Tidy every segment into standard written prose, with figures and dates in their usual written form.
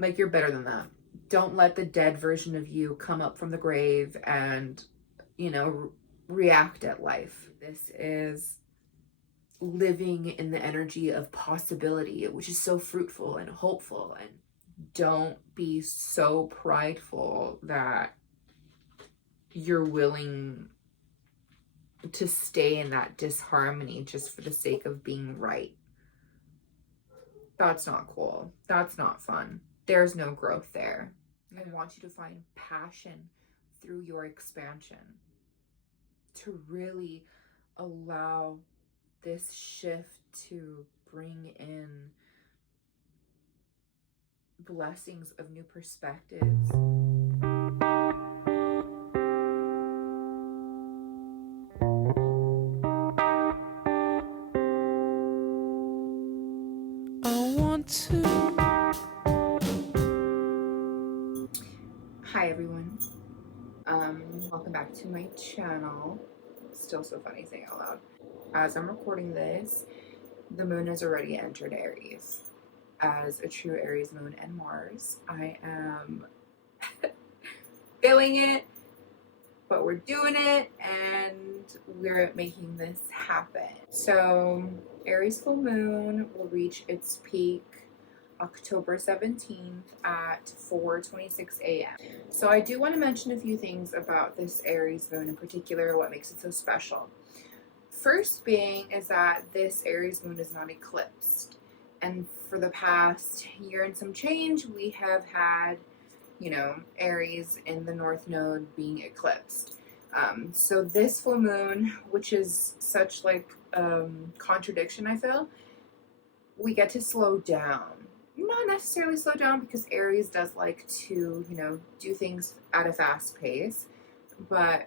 Like, you're better than that. Don't let the dead version of you come up from the grave and, you know, react at life. This is living in the energy of possibility, which is so fruitful and hopeful. And don't be so prideful that you're willing to stay in that disharmony just for the sake of being right. That's not cool. That's not fun. There's no growth there. I want you to find passion through your expansion, to really allow this shift to bring in blessings of new perspectives. Hi everyone. Welcome back to my channel. Still so funny saying it out loud. As I'm recording this, the moon has already entered Aries. As a true Aries moon and Mars, I am feeling it, but we're doing it and we're making this happen. So Aries full moon will reach its peak October 17th at 4:26 a.m. So I do want to mention a few things about this Aries moon in particular, what makes it so special. First being is that this Aries moon is not eclipsed. And for the past year and some change, we have had, you know, Aries in the North Node being eclipsed. So this full moon, which is such like contradiction, I feel, we get to slow down. Not necessarily slow down, because Aries does like to, you know, do things at a fast pace, but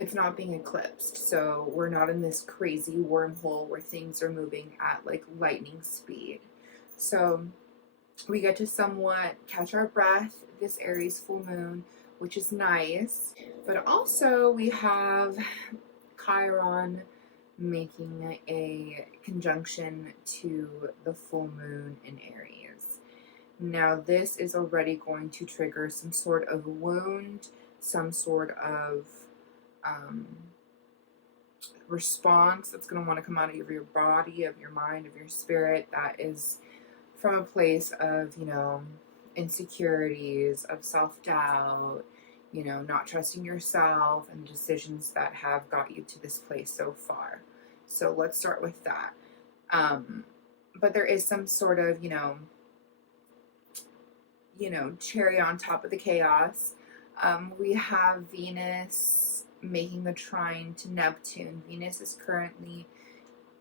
it's not being eclipsed. So we're not in this crazy wormhole where things are moving at like lightning speed. So we get to somewhat catch our breath this Aries full moon, which is nice. But also we have Chiron making a conjunction to the full moon in Aries. Now this is already going to trigger some sort of wound, some sort of response that's going to want to come out of your body, of your mind, of your spirit, that is from a place of, you know, insecurities, of self-doubt, you know, not trusting yourself, and decisions that have got you to this place so far. So let's start with that. But there is some sort of, you know, cherry on top of the chaos. We have Venus making a trine to Neptune. Venus is currently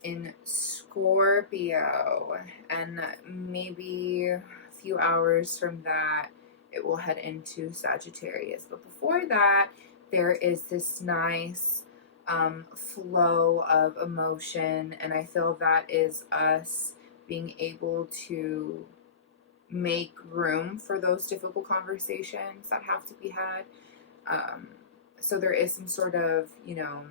in Scorpio, and maybe a few hours from that it will head into Sagittarius. But before that, there is this nice flow of emotion, and I feel that is us being able to make room for those difficult conversations that have to be had. So there is some sort of, you know,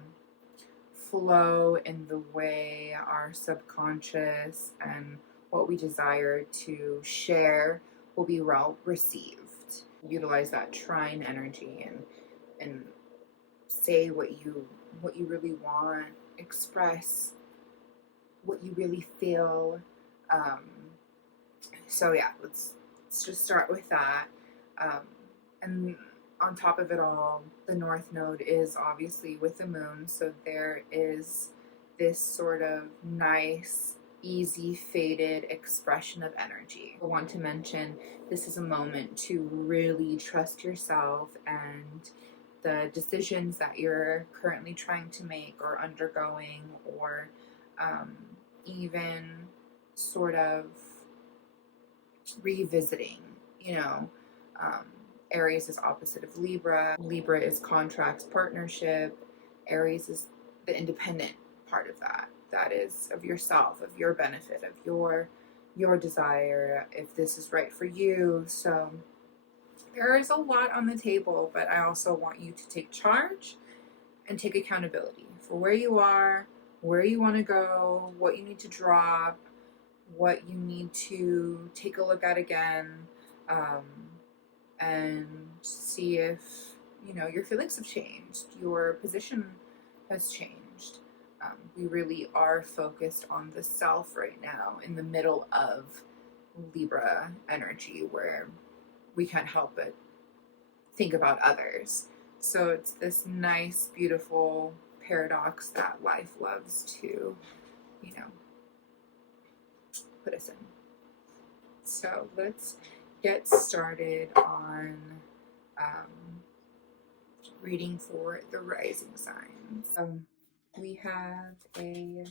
flow in the way our subconscious and what we desire to share will be well received. Utilize that trine energy and say what you really want, express what you really feel. So yeah, let's just start with that. And on top of it all, the North Node is obviously with the moon, so there is this sort of nice, easy, faded expression of energy. I want to mention this is a moment to really trust yourself and the decisions that you're currently trying to make or undergoing, or even sort of revisiting, you know. Aries is opposite of Libra. Libra is contracts, partnership. Aries is the independent part of that. That is of yourself, of your benefit, of your desire, if this is right for you. So there is a lot on the table, but I also want you to take charge and take accountability for where you are, where you want to go, what you need to drop, what you need to take a look at again. and see if, you know, your feelings have changed, your position has changed. We really are focused on the self right now in the middle of Libra energy, where we can't help but think about others. So it's this nice, beautiful paradox that life loves to, you know, put us in. So let's get started on reading for the rising signs. We have a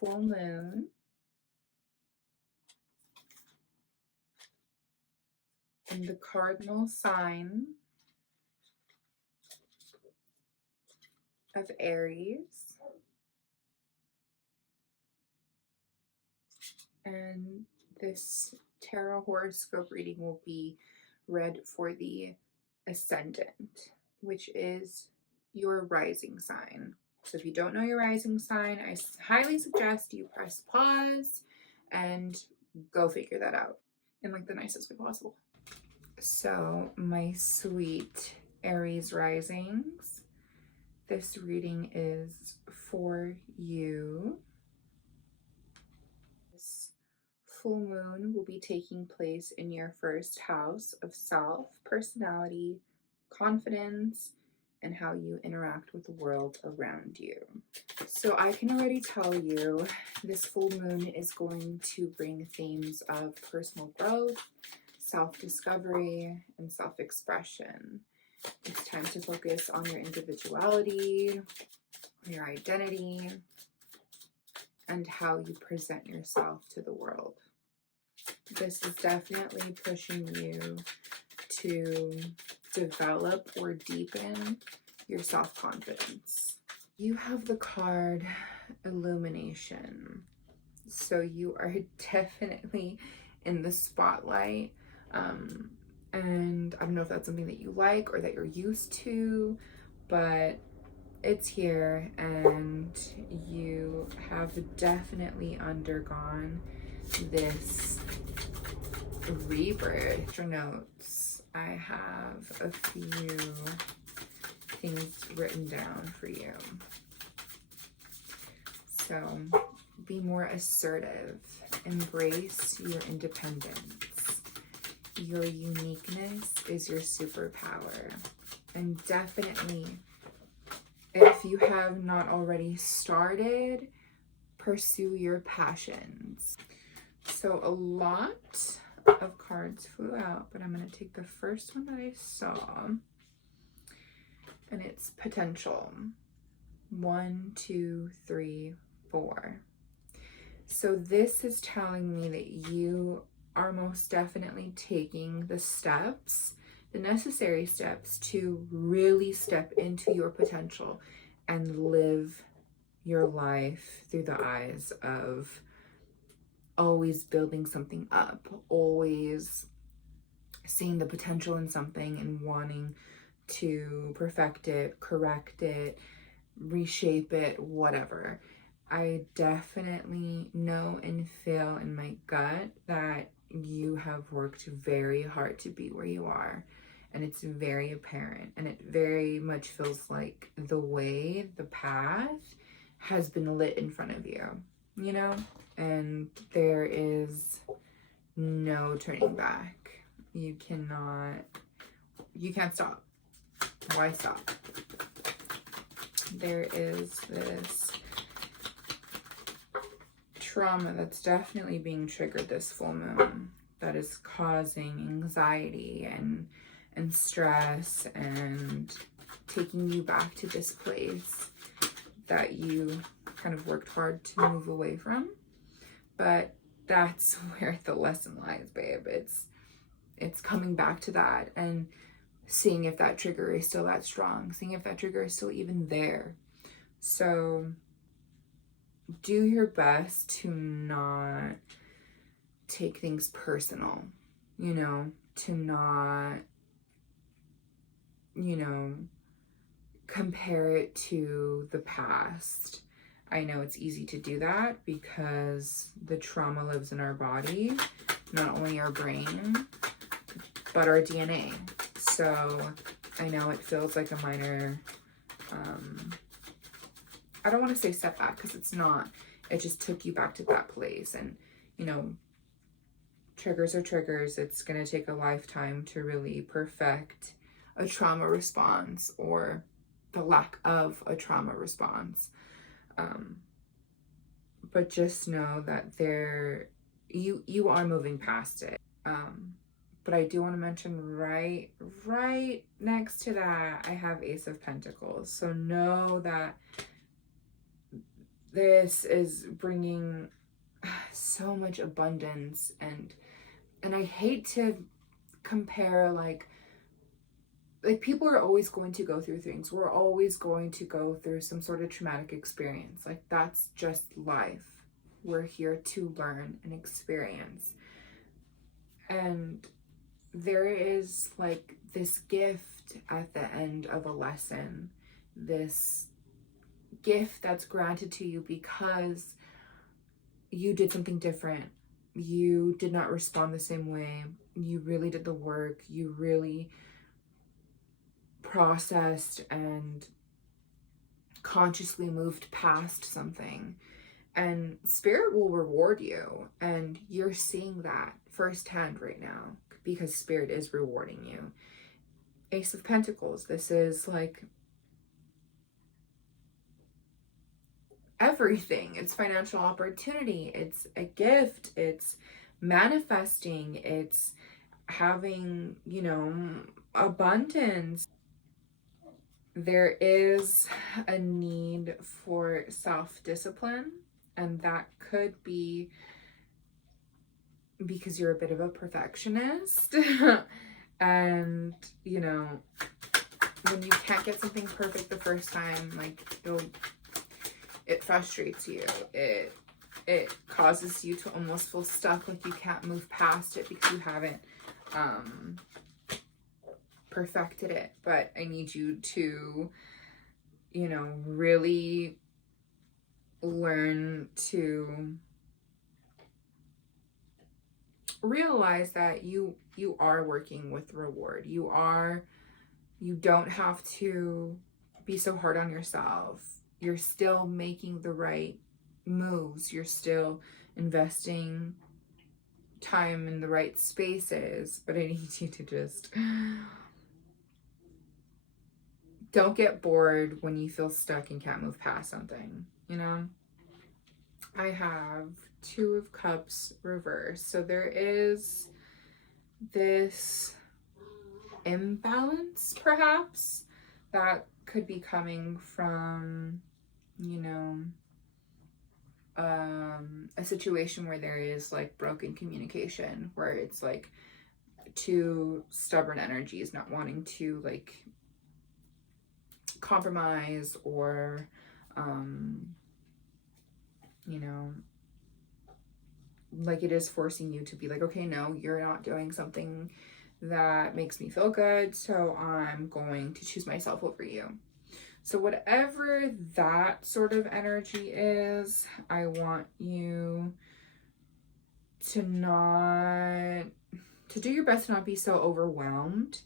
full moon in the cardinal sign of Aries, and this tarot horoscope reading will be read for the ascendant, which is your rising sign. So if you don't know your rising sign, I highly suggest you press pause and go figure that out in like the nicest way possible. So my sweet Aries risings, this reading is for you. This full moon will be taking place in your first house of self, personality, confidence, and how you interact with the world around you. So I can already tell you this full moon is going to bring themes of personal growth, self-discovery, and self-expression. It's time to focus on your individuality, your identity, and how you present yourself to the world. This is definitely pushing you to develop or deepen your self-confidence. You have the card Illumination. So you are definitely in the spotlight. And I don't know if that's something that you like or that you're used to, but it's here, and you have definitely undergone this rebirth. For notes, I have a few things written down for you. So be more assertive, embrace your independence. Your uniqueness is your superpower. And definitely, if you have not already started, pursue your passions. So a lot of cards flew out, but I'm going to take the first one that I saw, and it's potential. 1, 2, 3, 4. So this is telling me that you are most definitely taking the steps, the necessary steps to really step into your potential and live your life through the eyes of always building something up, always seeing the potential in something and wanting to perfect it, correct it, reshape it, whatever. I definitely know and feel in my gut that you have worked very hard to be where you are, and it's very apparent, and it very much feels like the way, the path has been lit in front of you, you know, and there is no turning back. You can't stop. Why stop? There is this trauma that's definitely being triggered this full moon that is causing anxiety and stress and taking you back to this place that you kind of worked hard to move away from. But that's where the lesson lies, babe. It's coming back to that and seeing if that trigger is still that strong, seeing if that trigger is still even there. So do your best to not take things personal, you know, to not, you know, compare it to the past. I know it's easy to do that because the trauma lives in our body, not only our brain. but our DNA. So I know it feels like a minor, I don't want to say setback because it's not. It just took you back to that place. And, you know, triggers are triggers. It's going to take a lifetime to really perfect a trauma response or the lack of a trauma response. But just know that you are moving past it. But I do want to mention right next to that, I have Ace of Pentacles. So know that this is bringing so much abundance, and I hate to compare, like people are always going to go through things. We're always going to go through some sort of traumatic experience. Like, that's just life. We're here to learn and experience. And there is like this gift at the end of a lesson, this gift that's granted to you because you did something different. You did not respond the same way. You really did the work. You really processed and consciously moved past something. And Spirit will reward you. And you're seeing that firsthand right now because Spirit is rewarding you. Ace of Pentacles. This is like everything. It's financial opportunity. It's a gift. It's manifesting. It's having, you know, abundance. There is a need for self-discipline, and that could be because you're a bit of a perfectionist. And, you know, when you can't get something perfect the first time, like, it frustrates you. It causes you to almost feel stuck, like you can't move past it because you haven't perfected it. But I need you to, you know, really learn to realize that you are working with reward. You don't have to be so hard on yourself. You're still making the right moves. You're still investing time in the right spaces. But I need you to just don't get bored when you feel stuck and can't move past something, you know? I have Two of Cups reversed. So there is this imbalance, perhaps, that could be coming from, you know, a situation where there is like broken communication, where it's like two stubborn energies not wanting to like compromise or, you know, like it is forcing you to be like, okay, no, you're not doing something that makes me feel good, so I'm going to choose myself over you. So whatever that sort of energy is, I want you to do your best to not be so overwhelmed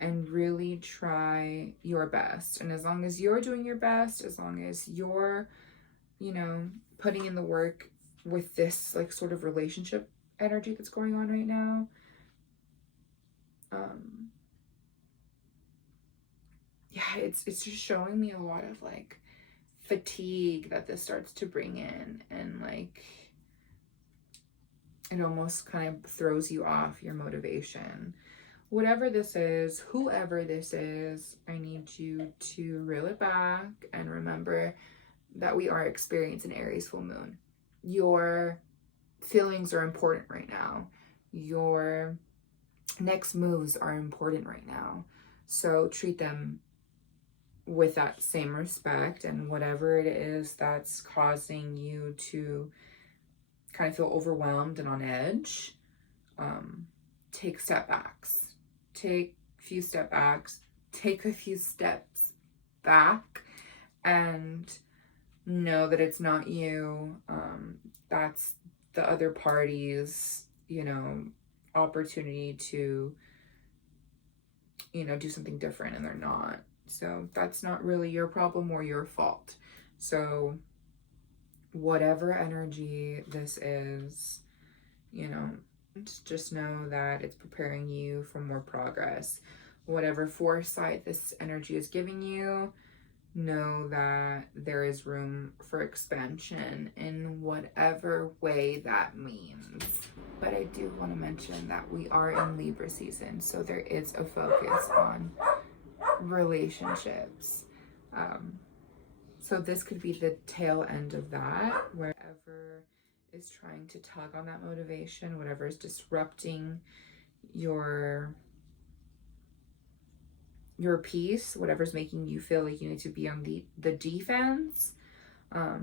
and really try your best. And as long as you're doing your best, as long as you're, you know, putting in the work with this like sort of relationship energy that's going on right now, yeah, it's just showing me a lot of like fatigue that this starts to bring in, and like it almost kind of throws you off your motivation. Whatever this is, whoever this is, I need you to reel it back and remember that we are experiencing Aries full moon. Your feelings are important right now. Your next moves are important right now. So treat them with that same respect, and whatever it is that's causing you to kind of feel overwhelmed and on edge, take step backs. Take a few step backs. Take a few steps back and know that it's not you. That's the other party's, you know, opportunity to you know, do something different and they're not. So that's not really your problem or your fault. So whatever energy this is, you know, just know that it's preparing you for more progress. Whatever foresight this energy is giving you, know that there is room for expansion in whatever way that means. But I do want to mention that we are in Libra season, so there is a focus on relationships. So this could be the tail end of that, wherever is trying to tug on that motivation, whatever is disrupting your peace, whatever's making you feel like you need to be on the defense. I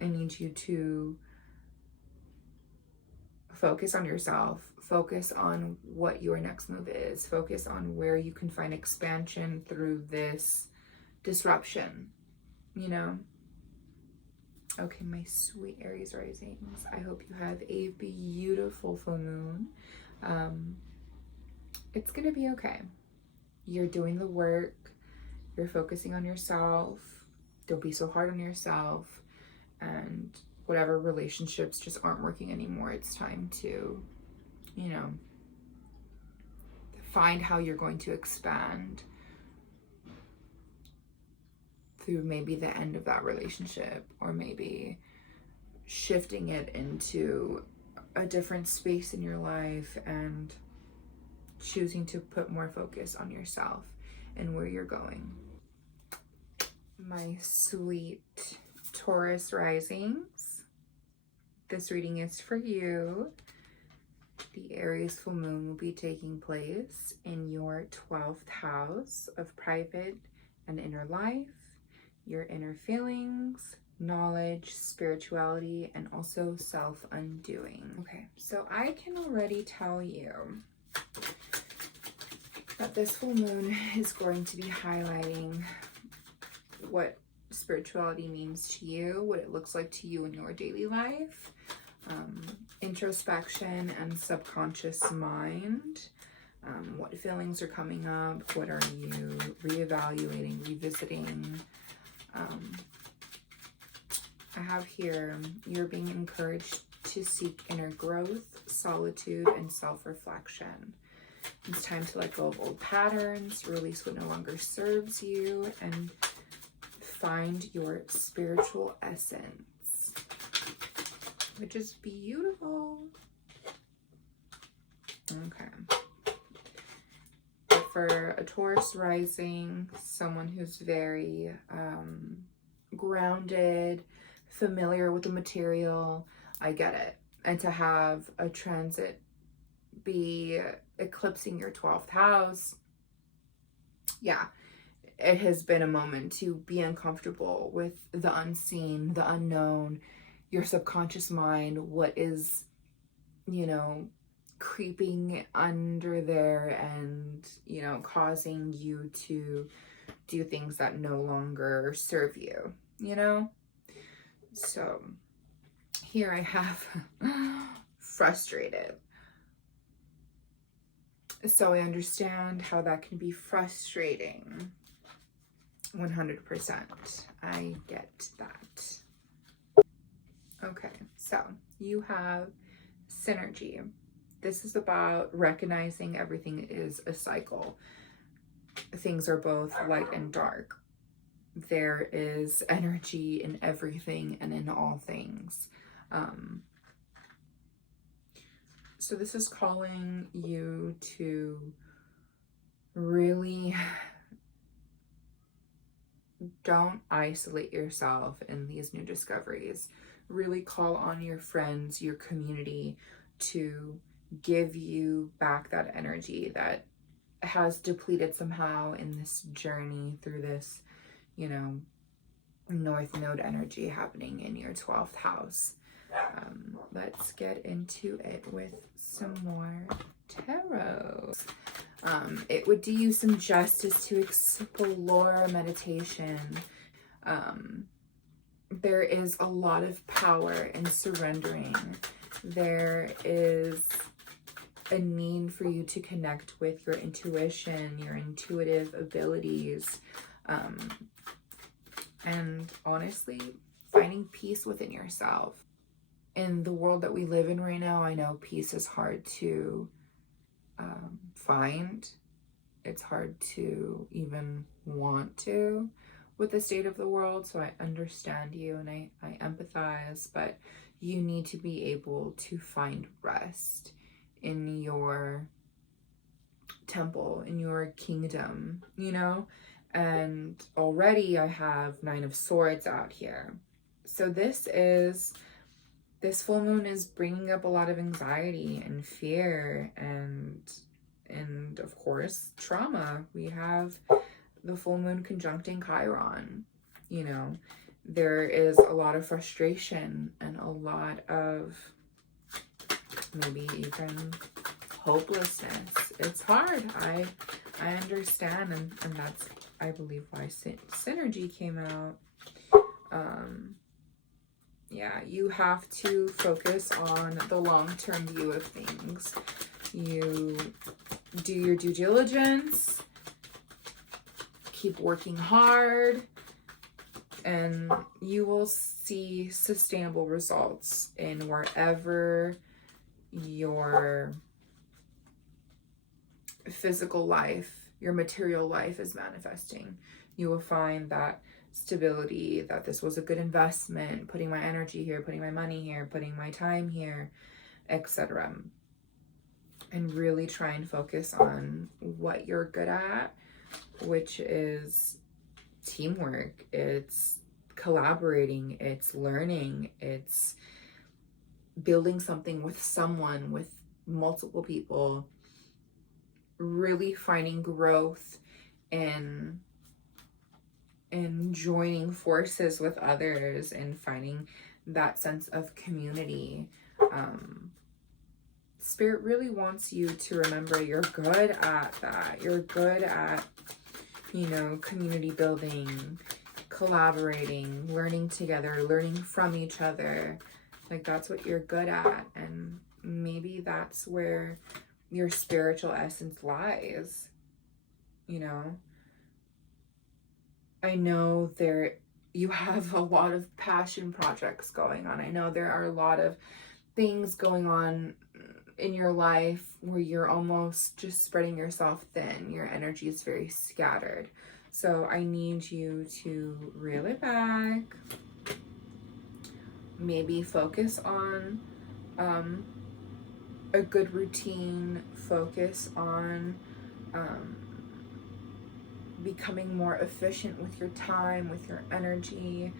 need you to focus on yourself, focus on what your next move is, focus on where you can find expansion through this disruption, you know? Okay, my sweet Aries risings, I hope you have a beautiful full moon. It's gonna be okay. You're doing the work, you're focusing on yourself. Don't be so hard on yourself, and whatever relationships just aren't working anymore, it's time to, you know, find how you're going to expand through maybe the end of that relationship, or maybe shifting it into a different space in your life and choosing to put more focus on yourself and where you're going. My sweet Taurus risings, this reading is for you. The Aries full moon will be taking place in your 12th house of private and inner life, your inner feelings, knowledge, spirituality, and also self-undoing. Okay, so I can already tell you that this full moon is going to be highlighting what spirituality means to you, what it looks like to you in your daily life, introspection and subconscious mind. What feelings are coming up? What are you reevaluating, revisiting? I have here, you're being encouraged to seek inner growth, solitude, and self-reflection. It's time to let go of old patterns, release what no longer serves you, and find your spiritual essence, which is beautiful. Okay. For a Taurus rising, someone who's very grounded, familiar with the material, I get it. And to have a transit be eclipsing your 12th house, yeah, it has been a moment to be uncomfortable with the unseen, the unknown, your subconscious mind, what is, you know, creeping under there and, you know, causing you to do things that no longer serve you, you know? So here I have frustrated. So I understand how that can be frustrating. 100%. I get that. Okay, so you have synergy. This is about recognizing everything is a cycle. Things are both light and dark. There is energy in everything and in all things. So this is calling you to really don't isolate yourself in these new discoveries. Really call on your friends, your community, to give you back that energy that has depleted somehow in this journey through this, you know, North Node energy happening in your 12th house. Let's get into it with some more tarot. It would do you some justice to explore meditation. There is a lot of power in surrendering. There is a need for you to connect with your intuition, your intuitive abilities, and honestly, finding peace within yourself. In the world that we live in right now, I know peace is hard to find. It's hard to even want to with the state of the world, so I understand you and I empathize, but you need to be able to find rest in your temple, in your kingdom, you know? And already I have 9 of Swords out here. So this full moon is bringing up a lot of anxiety and fear and of course trauma. We have the full moon conjuncting Chiron. You know, there is a lot of frustration and a lot of maybe even hopelessness. It's hard. I understand, and that's, I believe, why synergy came out. Yeah, you have to focus on the long-term view of things. You do your due diligence, keep working hard, and you will see sustainable results in wherever your physical life, your material life is manifesting. You will find that stability, that this was a good investment, putting my energy here, putting my money here, putting my time here, etc. And really try and focus on what you're good at, which is teamwork. It's collaborating, it's learning, it's building something with someone, with multiple people, really finding growth in joining forces with others and finding that sense of community. Spirit really wants you to remember you're good at that. You're good at, you know, community building, collaborating, learning together, learning from each other. Like, that's what you're good at. And maybe that's where your spiritual essence lies, you know? I know you have a lot of passion projects going on. I know there are a lot of things going on in your life where you're almost just spreading yourself thin. Your energy is very scattered. So I need you to reel it back. Maybe focus on a good routine. Focus on becoming more efficient with your time, with your energy.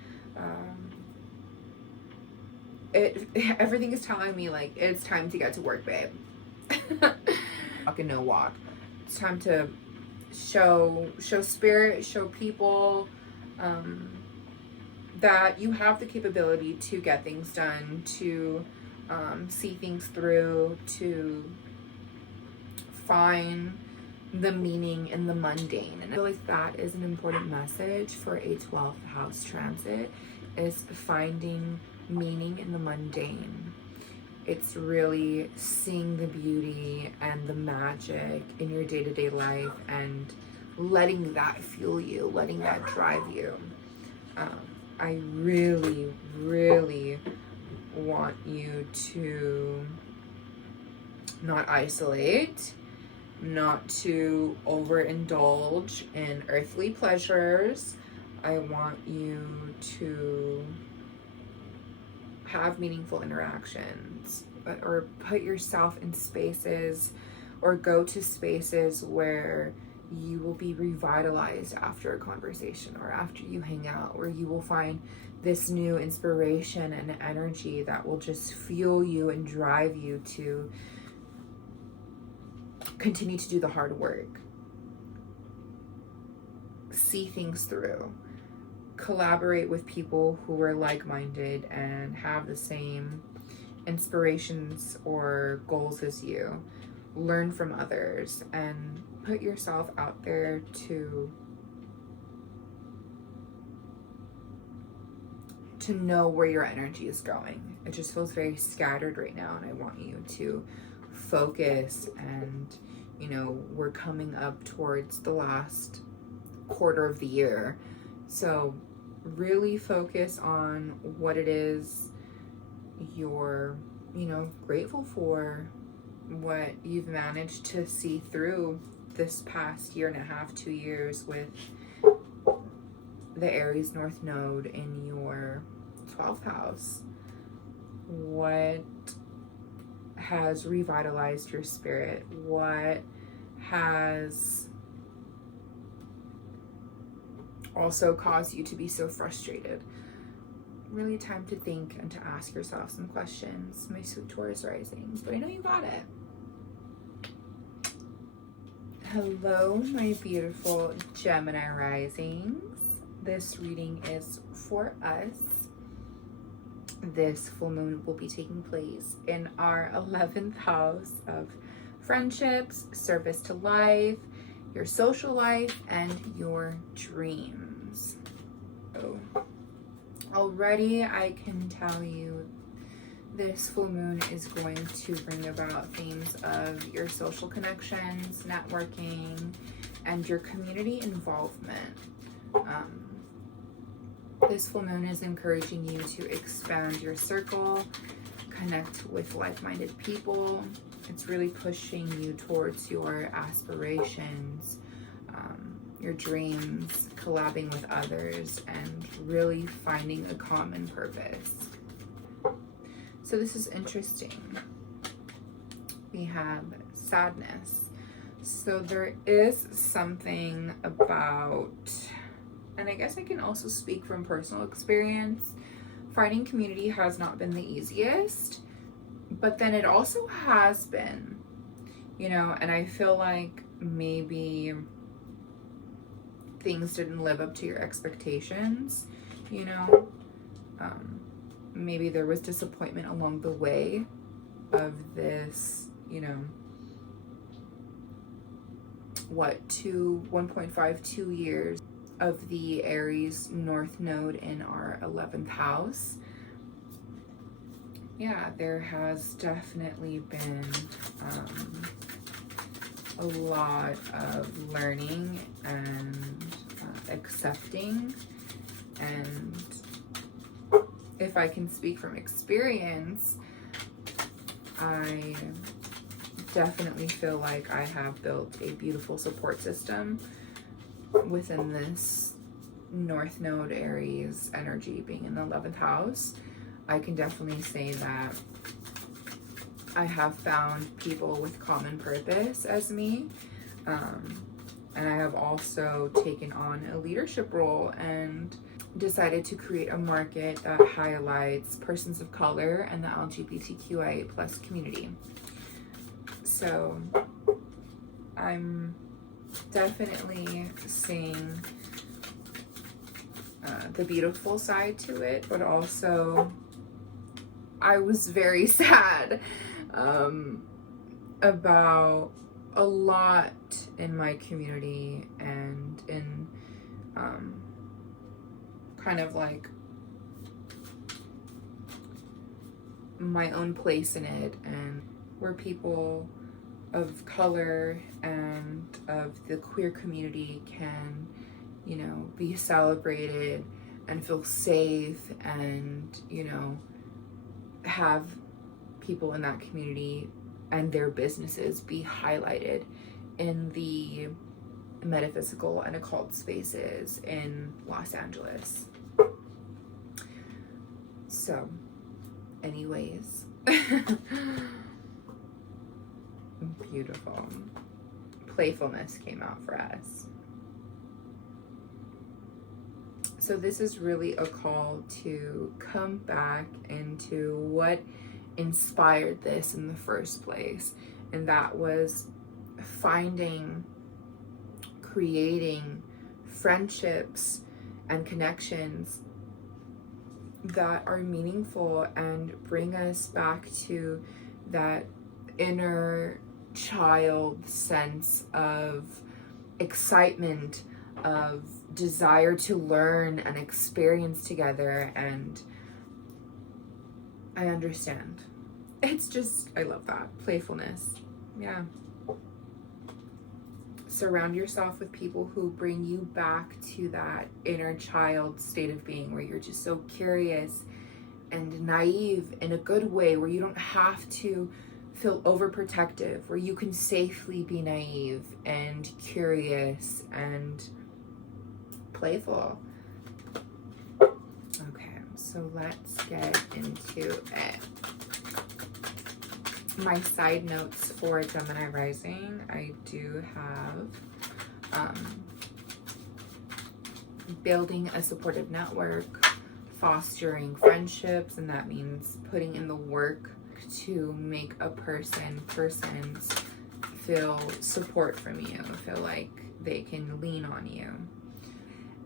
Everything is telling me, like, it's time to get to work, babe. Walk and no walk. It's time to show spirit, show people that you have the capability to get things done, to see things through, to find the meaning in the mundane. And I feel like that is an important message for a 12th house transit, is finding meaning in the mundane. It's really seeing the beauty and the magic in your day-to-day life and letting that fuel you, letting that drive you. I really, really want you to not isolate, not to overindulge in earthly pleasures. I want you to have meaningful interactions, or put yourself in spaces or go to spaces where you will be revitalized after a conversation or after you hang out, where you will find this new inspiration and energy that will just fuel you and drive you to continue to do the hard work, see things through, collaborate with people who are like-minded and have the same inspirations or goals as you. Learn from others and put yourself out there to know where your energy is going. It just feels very scattered right now, and I want you to focus, and you know, we're coming up towards the last quarter of the year. So really focus on what it is you're, you know, grateful for, what you've managed to see through this past year and a half, 2 years, with the Aries North Node in your 12th house. What has revitalized your spirit? What has also caused you to be so frustrated? Really time to think and to ask yourself some questions, my sweet Taurus Rising. But I know you got it. Hello, my beautiful Gemini Risings. This reading is for us. This full moon will be taking place in our 11th house of friendships, service to life, your social life, and your dreams. So already I can tell you this full moon is going to bring about themes of your social connections, networking, and your community involvement. This full moon is encouraging you to expand your circle, connect with like-minded people. It's really pushing you towards your aspirations, your dreams, collabing with others, and really finding a common purpose. So this is interesting. We have sadness. So there is something about, and I guess I can also speak from personal experience, finding community has not been the easiest, but then it also has been, you know, and I feel like maybe things didn't live up to your expectations, you know. Maybe there was disappointment along the way of this, you know, 1.5-2 years of the Aries North Node in our 11th house. Yeah, there has definitely been a lot of learning and accepting. And if I can speak from experience, I definitely feel like I have built a beautiful support system within this North Node Aries energy being in the 11th house. I can definitely say that I have found people with common purpose as me. And I have also taken on a leadership role and decided to create a market that highlights persons of color and the LGBTQIA plus community. So I'm definitely seeing the beautiful side to it, but also I was very sad about a lot in my community and in kind of like my own place in it, and where people of color and of the queer community can, you know, be celebrated and feel safe, and, you know, have people in that community and their businesses be highlighted in the metaphysical and occult spaces in Los Angeles. So, anyways, beautiful. Playfulness came out for us. So this is really a call to come back into what inspired this in the first place. And that was finding, creating friendships and connections that are meaningful and bring us back to that inner child sense of excitement, of desire to learn and experience together. And I understand. it's just, I love that. Playfulness. Yeah. Surround yourself with people who bring you back to that inner child state of being where you're just so curious and naive in a good way, where you don't have to feel overprotective, where you can safely be naive and curious and playful. Okay, so let's get into it. My side notes for Gemini Rising, I do have building a supportive network, fostering friendships, and that means putting in the work to make a persons feel support from you, feel like they can lean on you.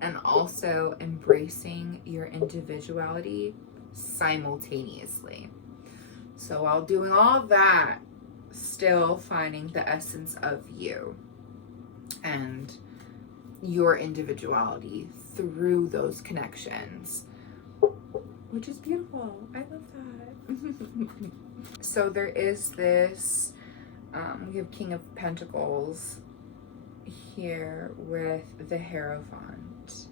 And also embracing your individuality simultaneously. So while doing all that, still finding the essence of you and your individuality through those connections, which is beautiful. I love that. So there is this, we have King of Pentacles here with the Hierophant.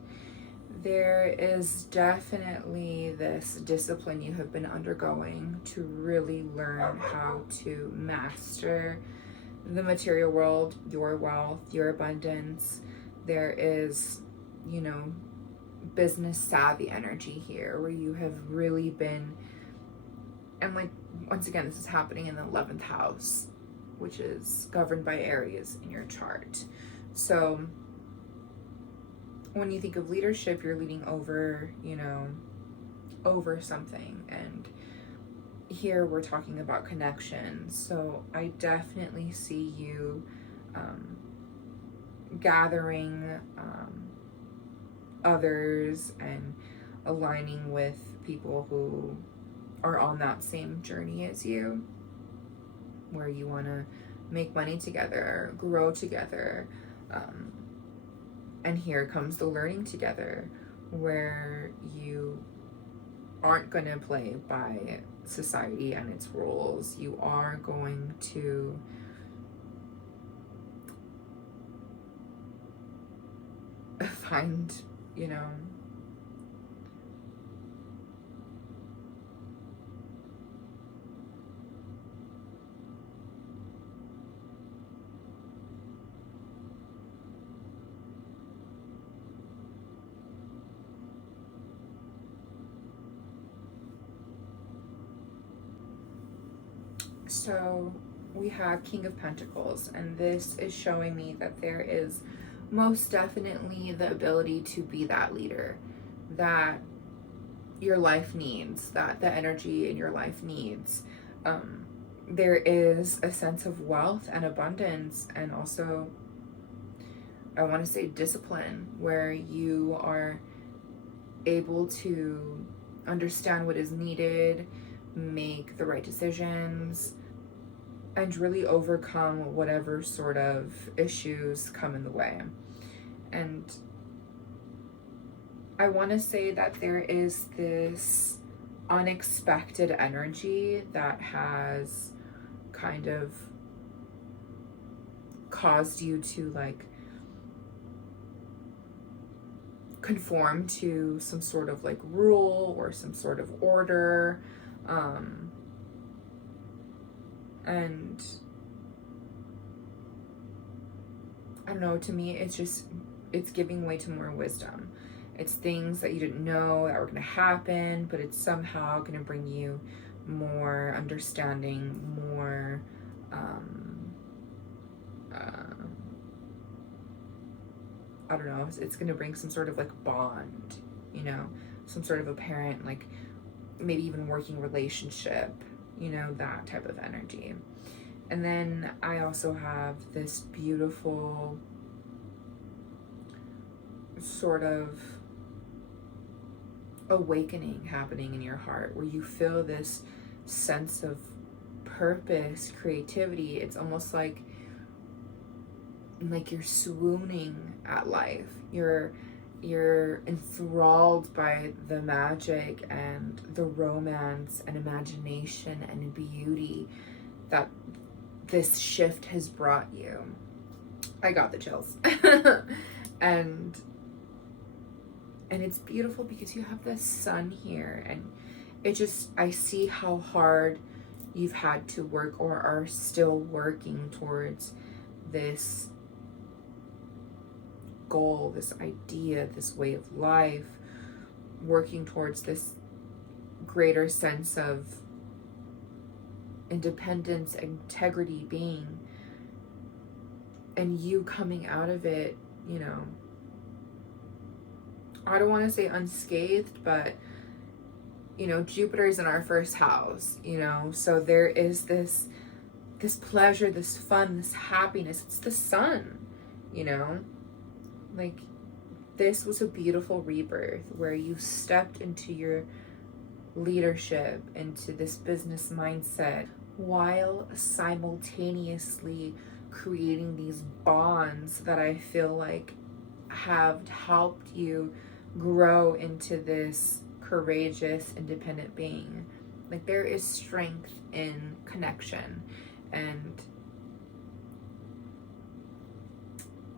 There is definitely this discipline you have been undergoing to really learn how to master the material world, your wealth, your abundance. There is, you know, business savvy energy here where you have really been, and like, once again, this is happening in the 11th house, which is governed by Aries in your chart. So when you think of leadership, you're leading over, you know, over something. And here we're talking about connection. So I definitely see you gathering others and aligning with people who are on that same journey as you, where you want to make money together, grow together. And here comes the learning together, where you aren't going to play by society and its rules. You are going to find, you know, so we have King of Pentacles, and this is showing me that there is most definitely the ability to be that leader that your life needs, that the energy in your life needs. There is a sense of wealth and abundance, and also, I want to say, discipline, where you are able to understand what is needed, make the right decisions, and really overcome whatever sort of issues come in the way. And I want to say that there is this unexpected energy that has kind of caused you to like conform to some sort of like rule or some sort of order. And I don't know, to me, it's giving way to more wisdom. It's things that you didn't know that were going to happen, but it's somehow going to bring you more understanding, more, I don't know, it's going to bring some sort of like bond, you know, some sort of apparent, like maybe even working relationship, you know, that type of energy. And then I also have this beautiful sort of awakening happening in your heart, where you feel this sense of purpose, creativity. It's almost like you're swooning at life. You're You're enthralled by the magic and the romance and imagination and beauty that this shift has brought you. I got the chills. and it's beautiful because you have the sun here, and I see how hard you've had to work or are still working towards this goal, this idea, this way of life, working towards this greater sense of independence, integrity, being, and you coming out of it, you know, I don't want to say unscathed, but you know, Jupiter's in our first house, you know, so there is this pleasure, this fun, this happiness. It's the sun, you know, like this was a beautiful rebirth where you stepped into your leadership, into this business mindset, while simultaneously creating these bonds that I feel like have helped you grow into this courageous, independent being. Like there is strength in connection, and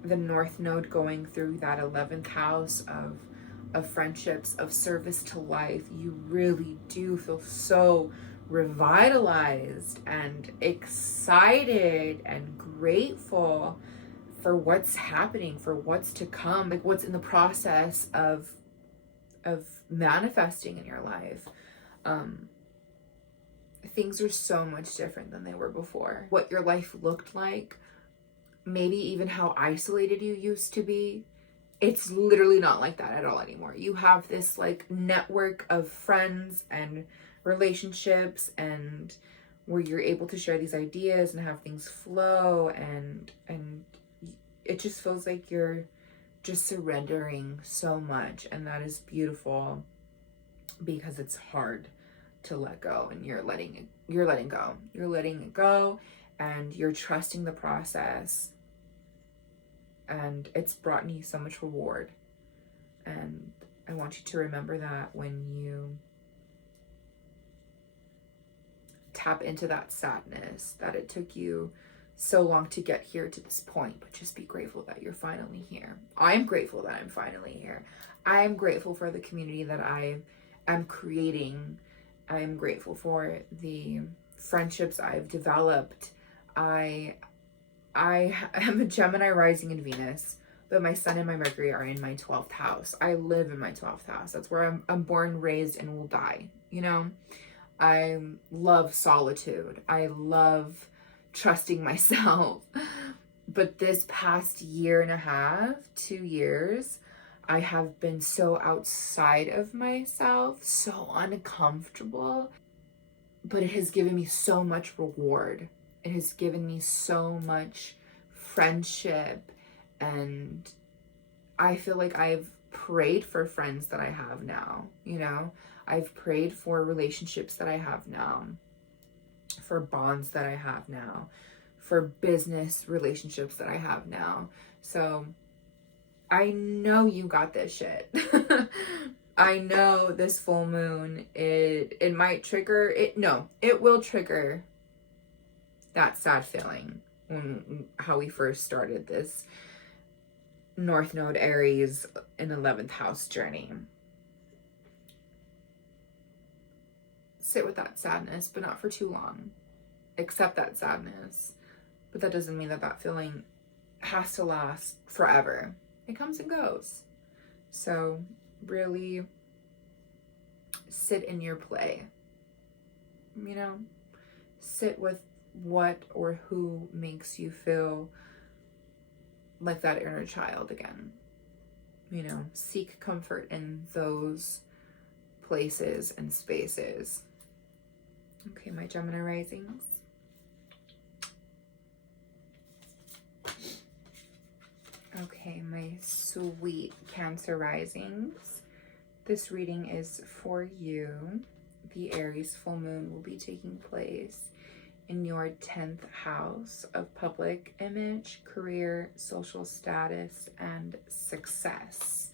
the North Node going through that 11th house of friendships, of service to life, you really do feel so revitalized and excited and grateful for what's happening, for what's to come, like what's in the process of manifesting in your life. Things are so much different than they were before. What your life looked like, maybe even how isolated you used to be, it's literally not like that at all anymore. You have this like network of friends and relationships, and where you're able to share these ideas and have things flow, and it just feels like you're just surrendering so much, and that is beautiful because it's hard to let go, and you're letting it go, and you're trusting the process, and it's brought me so much reward. And I want you to remember that when you tap into that sadness, that it took you so long to get here to this point, but just be grateful that you're finally here. I'm grateful that I'm finally here. I am grateful for the community that I am creating. I am grateful for the friendships I've developed. I am a Gemini Rising in Venus, but my Sun and my Mercury are in my 12th house. I live in my 12th house. That's where I'm born, raised, and will die, you know? I love solitude. I love trusting myself. But this past year and a half, 2 years, I have been so outside of myself, so uncomfortable, but it has given me so much reward. It has given me so much friendship, and I feel like I've prayed for friends that I have now, you know? I've prayed for relationships that I have now, for bonds that I have now, for business relationships that I have now. So I know you got this shit. I know this full moon, it might trigger it. No, it will trigger that sad feeling when how we first started this North Node Aries in 11th house journey. Sit with that sadness, but not for too long. Accept that sadness, but that doesn't mean that that feeling has to last forever. It comes and goes. So really sit in your play, you know, sit with what or who makes you feel like that inner child again, you know, seek comfort in those places and spaces. Okay, my Gemini risings. Okay, my sweet Cancer risings. This reading is for you. The Aries full moon will be taking place in your 10th house of public image, career, social status, and success.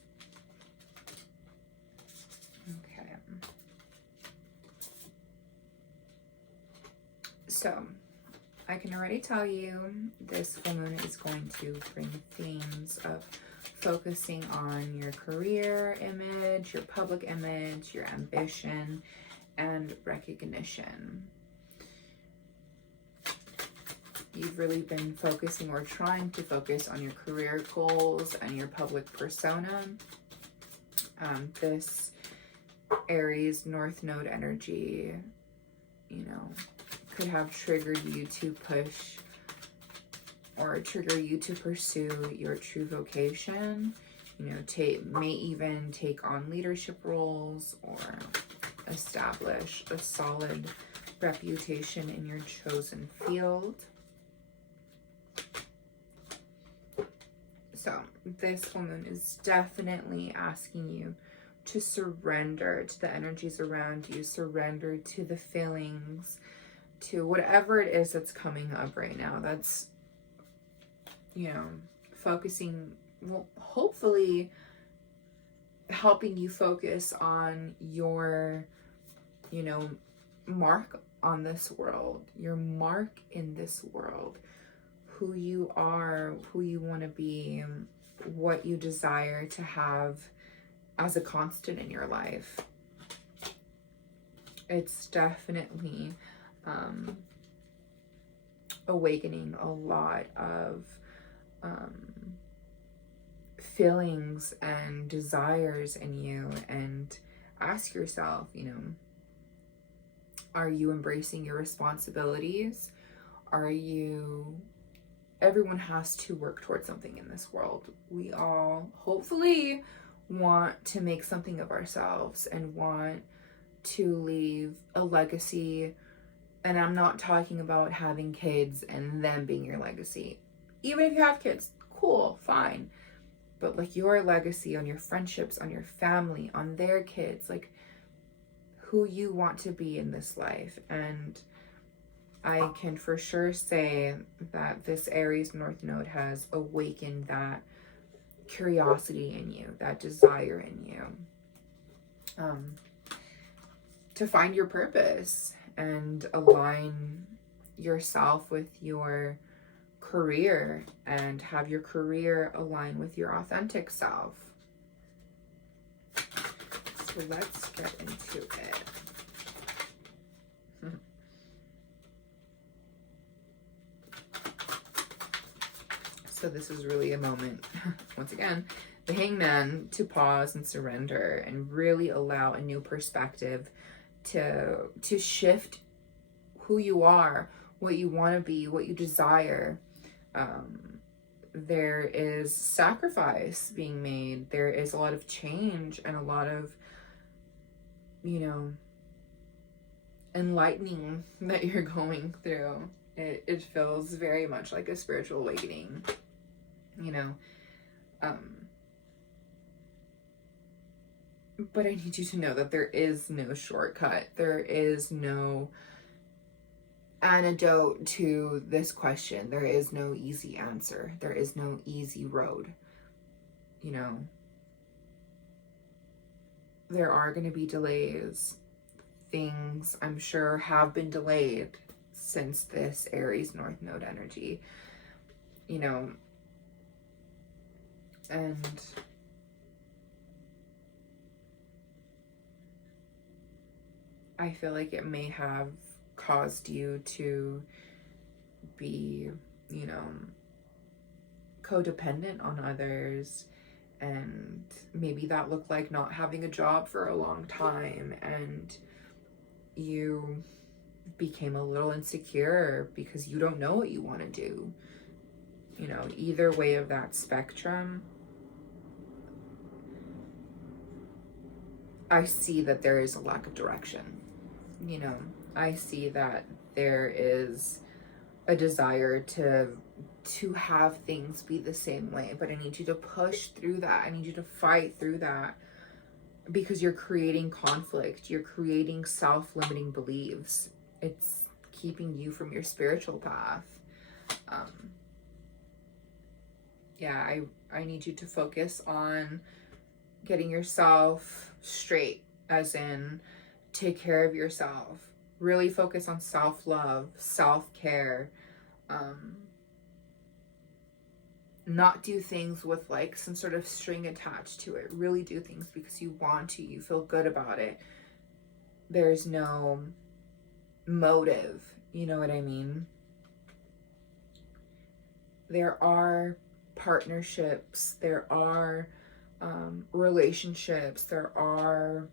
So I can already tell you this full moon is going to bring themes of focusing on your career image, your public image, your ambition, and recognition. You've really been focusing or trying to focus on your career goals and your public persona. This Aries North Node energy, you know, could have triggered you to push or trigger you to pursue your true vocation, you know, may even take on leadership roles or establish a solid reputation in your chosen field. So this full moon is definitely asking you to surrender to the energies around you, surrender to the feelings, to whatever it is that's coming up right now. That's, you know, focusing, well, hopefully helping you focus on your, you know, mark on this world, your mark in this world, who you are, who you want to be, what you desire to have as a constant in your life. It's definitely awakening a lot of feelings and desires in you. And ask yourself, you know, are you embracing your responsibilities? Are you... Everyone has to work towards something in this world. We all hopefully want to make something of ourselves and want to leave a legacy. And I'm not talking about having kids and them being your legacy. Even if you have kids, cool, fine. But like your legacy on your friendships, on your family, on their kids, like who you want to be in this life. And I can for sure say that this Aries North Node has awakened that curiosity in you, that desire in you, to find your purpose and align yourself with your career and have your career align with your authentic self. So let's get into it. So this is really a moment, once again, the Hangman, to pause and surrender and really allow a new perspective to shift who you are, what you want to be, what you desire. There is sacrifice being made. There is a lot of change and a lot of, you know, enlightening that you're going through. It feels very much like a spiritual awakening. You know, but I need you to know that there is no shortcut. There is no antidote to this question. There is no easy answer. There is no easy road. You know, there are going to be delays. Things, I'm sure, have been delayed since this Aries North Node energy. You know, and I feel like it may have caused you to be, you know, codependent on others, and maybe that looked like not having a job for a long time, and you became a little insecure because you don't know what you want to do. You know, either way of that spectrum, I see that there is a lack of direction. You know, I see that there is a desire to have things be the same way, but I need you to push through that. I need you to fight through that, because you're creating conflict. You're creating self-limiting beliefs. It's keeping you from your spiritual path. Yeah, I need you to focus on getting yourself straight, as in take care of yourself, Really focus on self-love, self-care. Not do things with like some sort of string attached to it. Really do things because you want to, you feel good about it. There's no motive, you know what I mean? There are partnerships, there are relationships, there are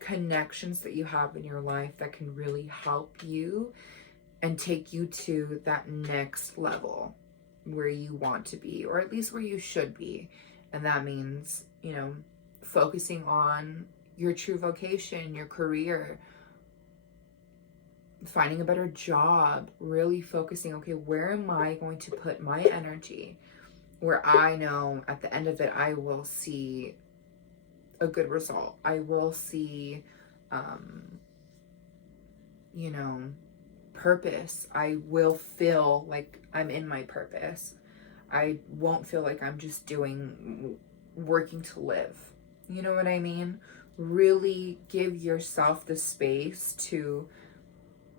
connections that you have in your life that can really help you and take you to that next level where you want to be, or at least where you should be. And that means, you know, focusing on your true vocation, your career, finding a better job, really focusing, okay, where am I going to put my energy, where I know at the end of it, I will see a good result. I will see, you know, purpose. I will feel like I'm in my purpose. I won't feel like I'm just working to live. You know what I mean? Really give yourself the space to,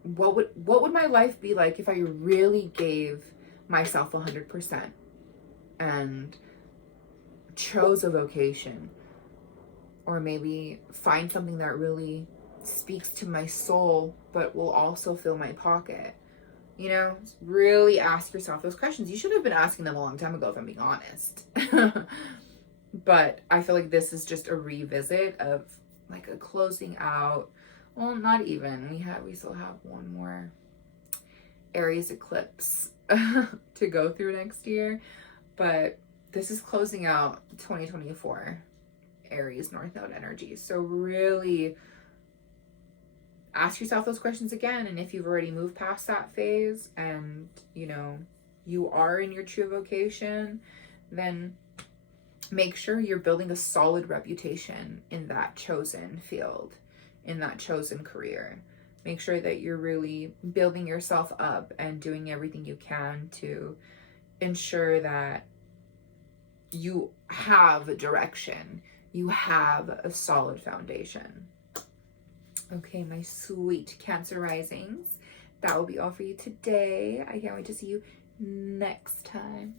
what would my life be like if I really gave myself 100% and chose a vocation, or maybe find something that really speaks to my soul but will also fill my pocket. You know, really ask yourself those questions. You should have been asking them a long time ago, if I'm being honest. But I feel like this is just a revisit of like a closing out. Well, not even. We still have one more Aries eclipse to go through next year, but this is closing out 2024 Aries North Node energy. So really ask yourself those questions again. And if you've already moved past that phase and, you know, you are in your true vocation, then make sure you're building a solid reputation in that chosen field, in that chosen career. Make sure that you're really building yourself up and doing everything you can to ensure that you have a direction, you have a solid foundation. Okay, my sweet Cancer risings, that will be all for you today. I can't wait to see you next time.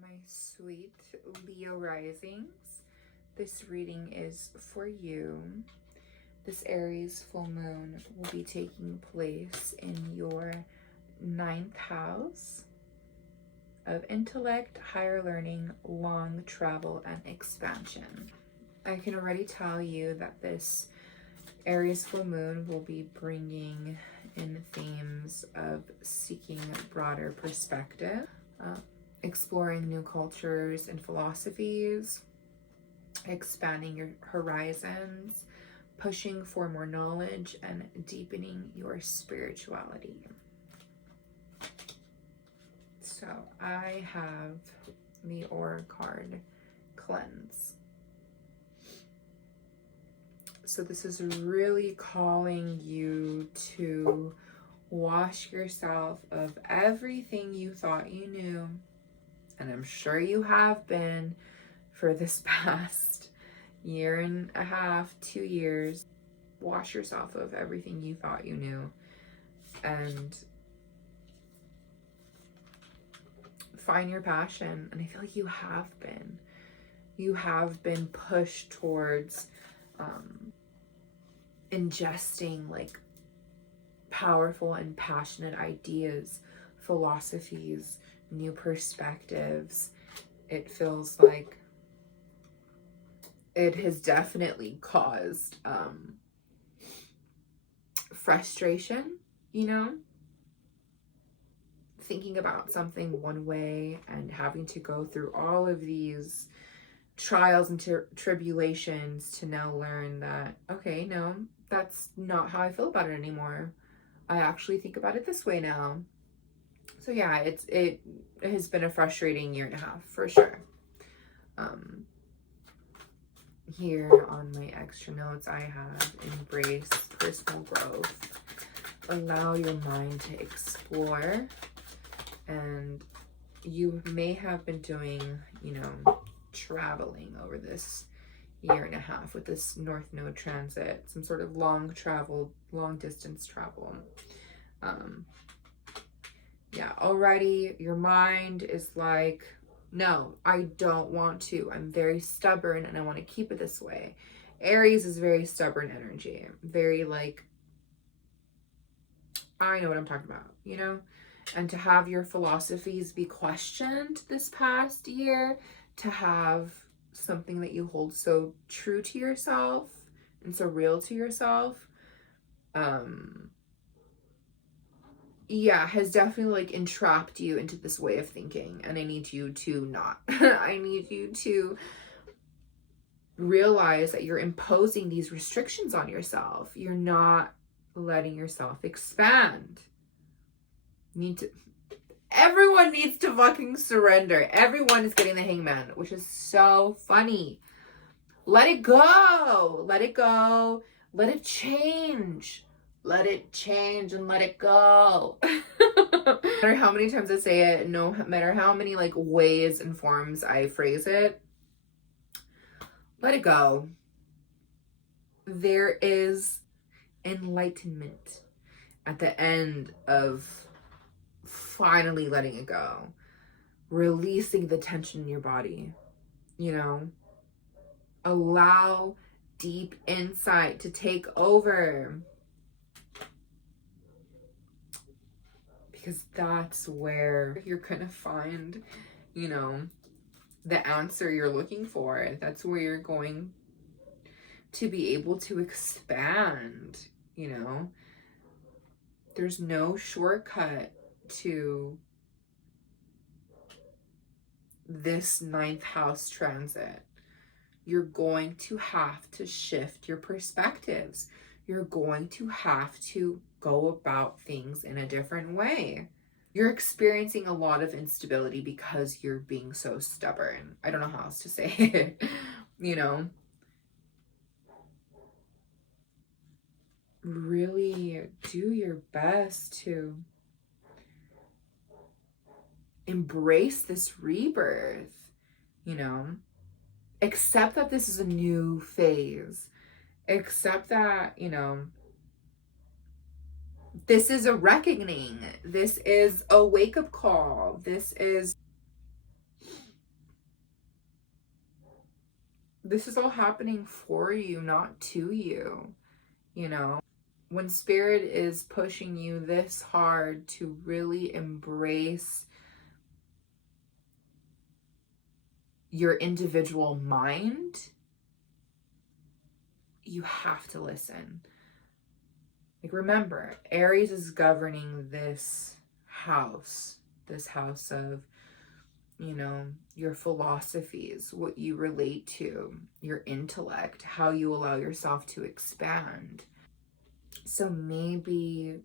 My sweet Leo risings, this reading is for you. This Aries full moon will be taking place in your 9th house of intellect, higher learning, long travel, and expansion. I can already tell you that this Aries full moon will be bringing in themes of seeking a broader perspective, exploring new cultures and philosophies, expanding your horizons, pushing for more knowledge, and deepening your spirituality. So I have the Aura card, Cleanse. So this is really calling you to wash yourself of everything you thought you knew, and I'm sure you have been for this past year and a half, 2 years. Wash yourself of everything you thought you knew and find your passion. And I feel like you have been pushed towards ingesting like powerful and passionate ideas, philosophies, new perspectives. It feels like it has definitely caused frustration, you know, thinking about something one way and having to go through all of these trials and tribulations to now learn that, okay, no, that's not how I feel about it anymore. I actually think about it this way now. So yeah, it has been a frustrating year and a half for sure. Here on my extra notes, I have embrace personal growth, allow your mind to explore, and you may have been doing, you know, traveling over this year and a half with this North Node transit, some sort of long distance travel. Yeah, already your mind is like, no, I don't want to. I'm very stubborn and I want to keep it this way. Aries is very stubborn energy, very like, I know what I'm talking about, you know? And to have your philosophies be questioned this past year, to have something that you hold so true to yourself and so real to yourself, yeah, has definitely like entrapped you into this way of thinking. And I need you to not. I need you to realize that you're imposing these restrictions on yourself. You're not letting yourself expand. Everyone needs to fucking surrender. Everyone is getting the hangman, which is so funny. Let it go. Let it go. Let it change. Let it change and let it go. No matter how many times I say it, no matter how many like ways and forms I phrase it, let it go. There is enlightenment at the end of finally letting it go, releasing the tension in your body, you know, allow deep insight to take over, because that's where you're gonna find, you know, the answer you're looking for. That's where you're going to be able to expand, you know. There's no shortcut to this 9th house transit. You're going to have to shift your perspectives. You're going to have to go about things in a different way. You're experiencing a lot of instability because you're being so stubborn. I don't know how else to say it, you know. Really do your best to embrace this rebirth, you know. Accept that this is a new phase. Accept that, you know, this is a reckoning. This is a wake-up call. This is all happening for you, not to you, you know. When spirit is pushing you this hard to really embrace your individual mind, you have to listen. Like, remember, Aries is governing this house of, you know, your philosophies, what you relate to, your intellect, how you allow yourself to expand. So maybe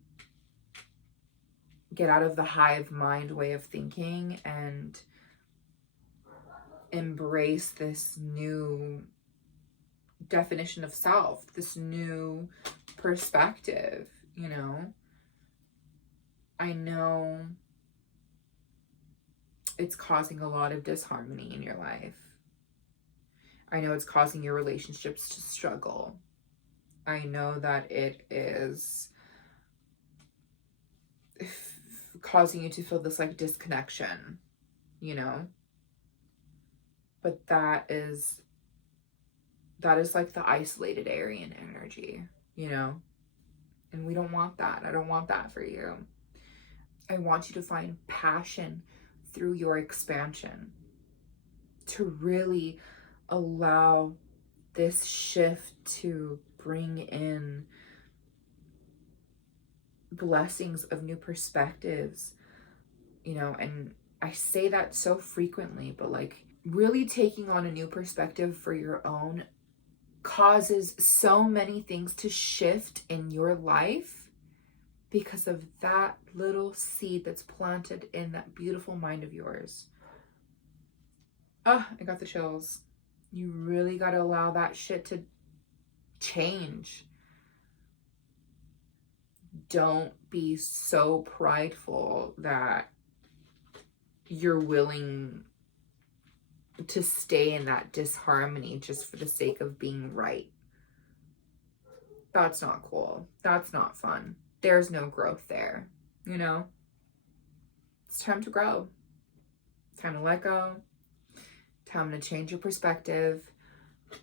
get out of the hive mind way of thinking and embrace this new definition of self, this new perspective, you know. I know it's causing a lot of disharmony in your life. I know it's causing your relationships to struggle. I know that it is causing you to feel this like disconnection, you know. But that is like the isolated Aryan energy, you know. And we don't want that. I don't want that for you. I want you to find passion through your expansion, to really allow this shift to bring in blessings of new perspectives, you know. And I say that so frequently, but like, really taking on a new perspective for your own causes so many things to shift in your life because of that little seed that's planted in that beautiful mind of yours. I got the chills. You really got to allow that shit to change. Don't be so prideful that you're willing to stay in that disharmony just for the sake of being right. That's not cool. That's not fun. There's no growth there, you know? It's time to grow. Time to let go. Time to change your perspective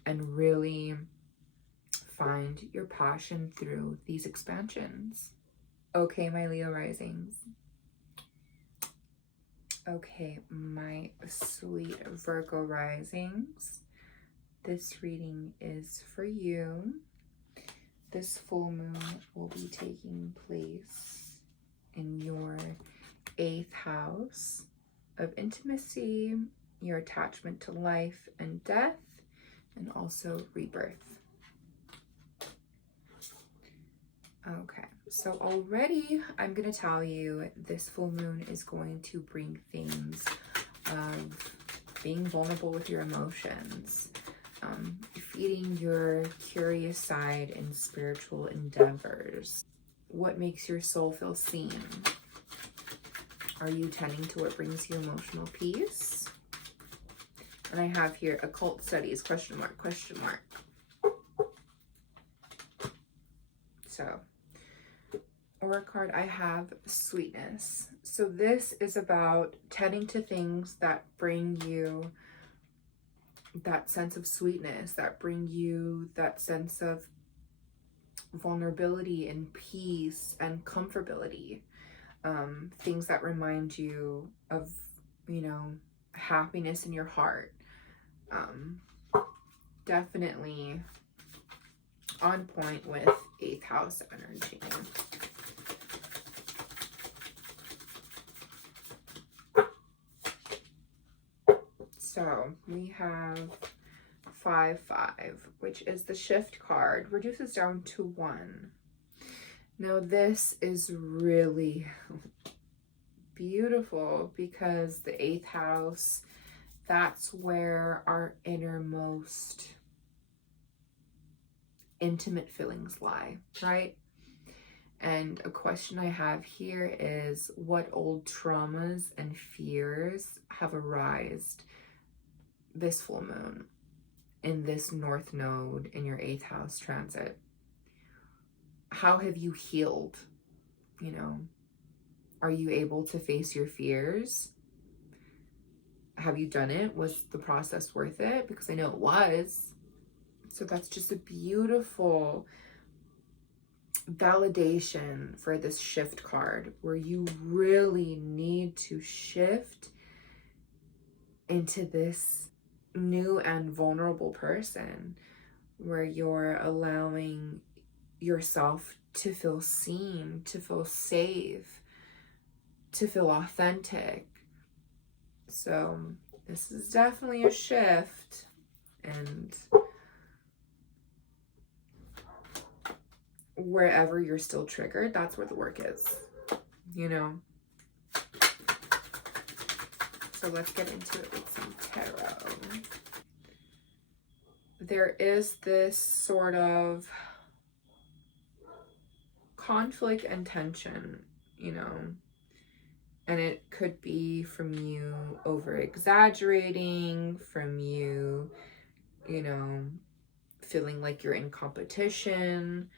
and really find your passion through these expansions. Okay, my Leo risings. Okay, my sweet Virgo risings. This reading is for you. This full moon will be taking place in your 8th house of intimacy, your attachment to life and death, and also rebirth. Okay, so already I'm going to tell you this full moon is going to bring themes of being vulnerable with your emotions, feeding your curious side in spiritual endeavors. What makes your soul feel seen? Are you tending to what brings you emotional peace? And I have here occult studies, question mark, question mark. So, or card, I have sweetness. So this is about tending to things that bring you that sense of sweetness, that bring you that sense of vulnerability and peace and comfortability. Things that remind you of, you know, happiness in your heart. Definitely on point with 8th house energy. So we have 5-5, which is the shift card, reduces down to 1. Now this is really beautiful because the 8th house, that's where our innermost intimate feelings lie, right? And a question I have here is, what old traumas and fears have arisen this full moon in this north node in your 8th house transit? How have you healed? You know, are you able to face your fears? Have you done it? Was the process worth it? Because I know it was. So that's just a beautiful validation for this shift card, where you really need to shift into this new and vulnerable person, where you're allowing yourself to feel seen, to feel safe, to feel authentic. So this is definitely a shift, and wherever you're still triggered, that's where the work is, you know? So let's get into it with some tarot. There is this sort of conflict and tension, you know, and it could be from you over exaggerating, from you, you know, feeling like you're in competition,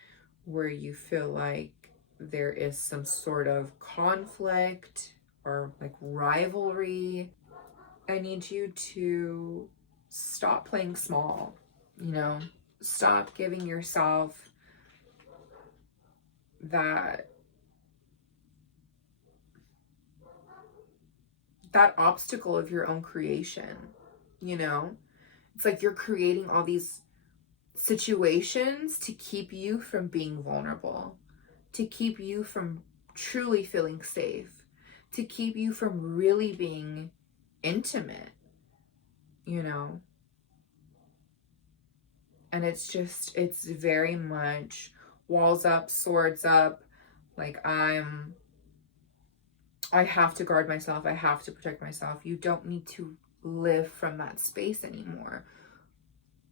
where you feel like there is some sort of conflict or like rivalry. I need you to stop playing small, you know, stop giving yourself that obstacle of your own creation, you know? It's like you're creating all these situations to keep you from being vulnerable, to keep you from truly feeling safe, to keep you from really being intimate, you know? And it's just, it's very much walls up, swords up, like I have to guard myself, I have to protect myself. You don't need to live from that space anymore.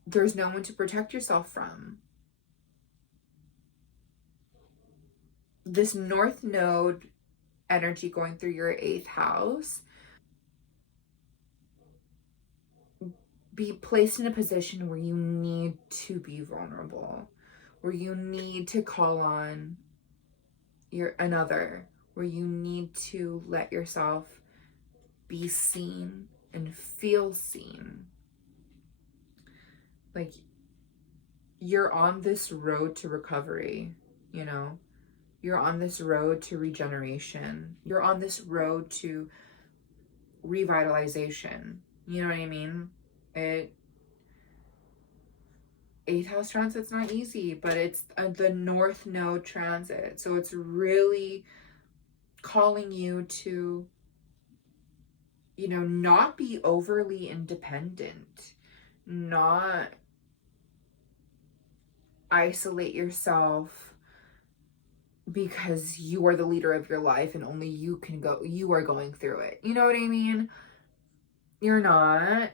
There's no one to protect yourself from. This north node energy going through your 8th house be placed in a position where you need to be vulnerable, where you need to call on another, where you need to let yourself be seen and feel seen. Like, you're on this road to recovery, you know? You're on this road to regeneration. You're on this road to revitalization. You know what I mean? 8th house transit's not easy, but it's the North Node transit. So it's really calling you to, you know, not be overly independent, not isolate yourself because you are the leader of your life and only you can go, you are going through it. You know what I mean? You're not.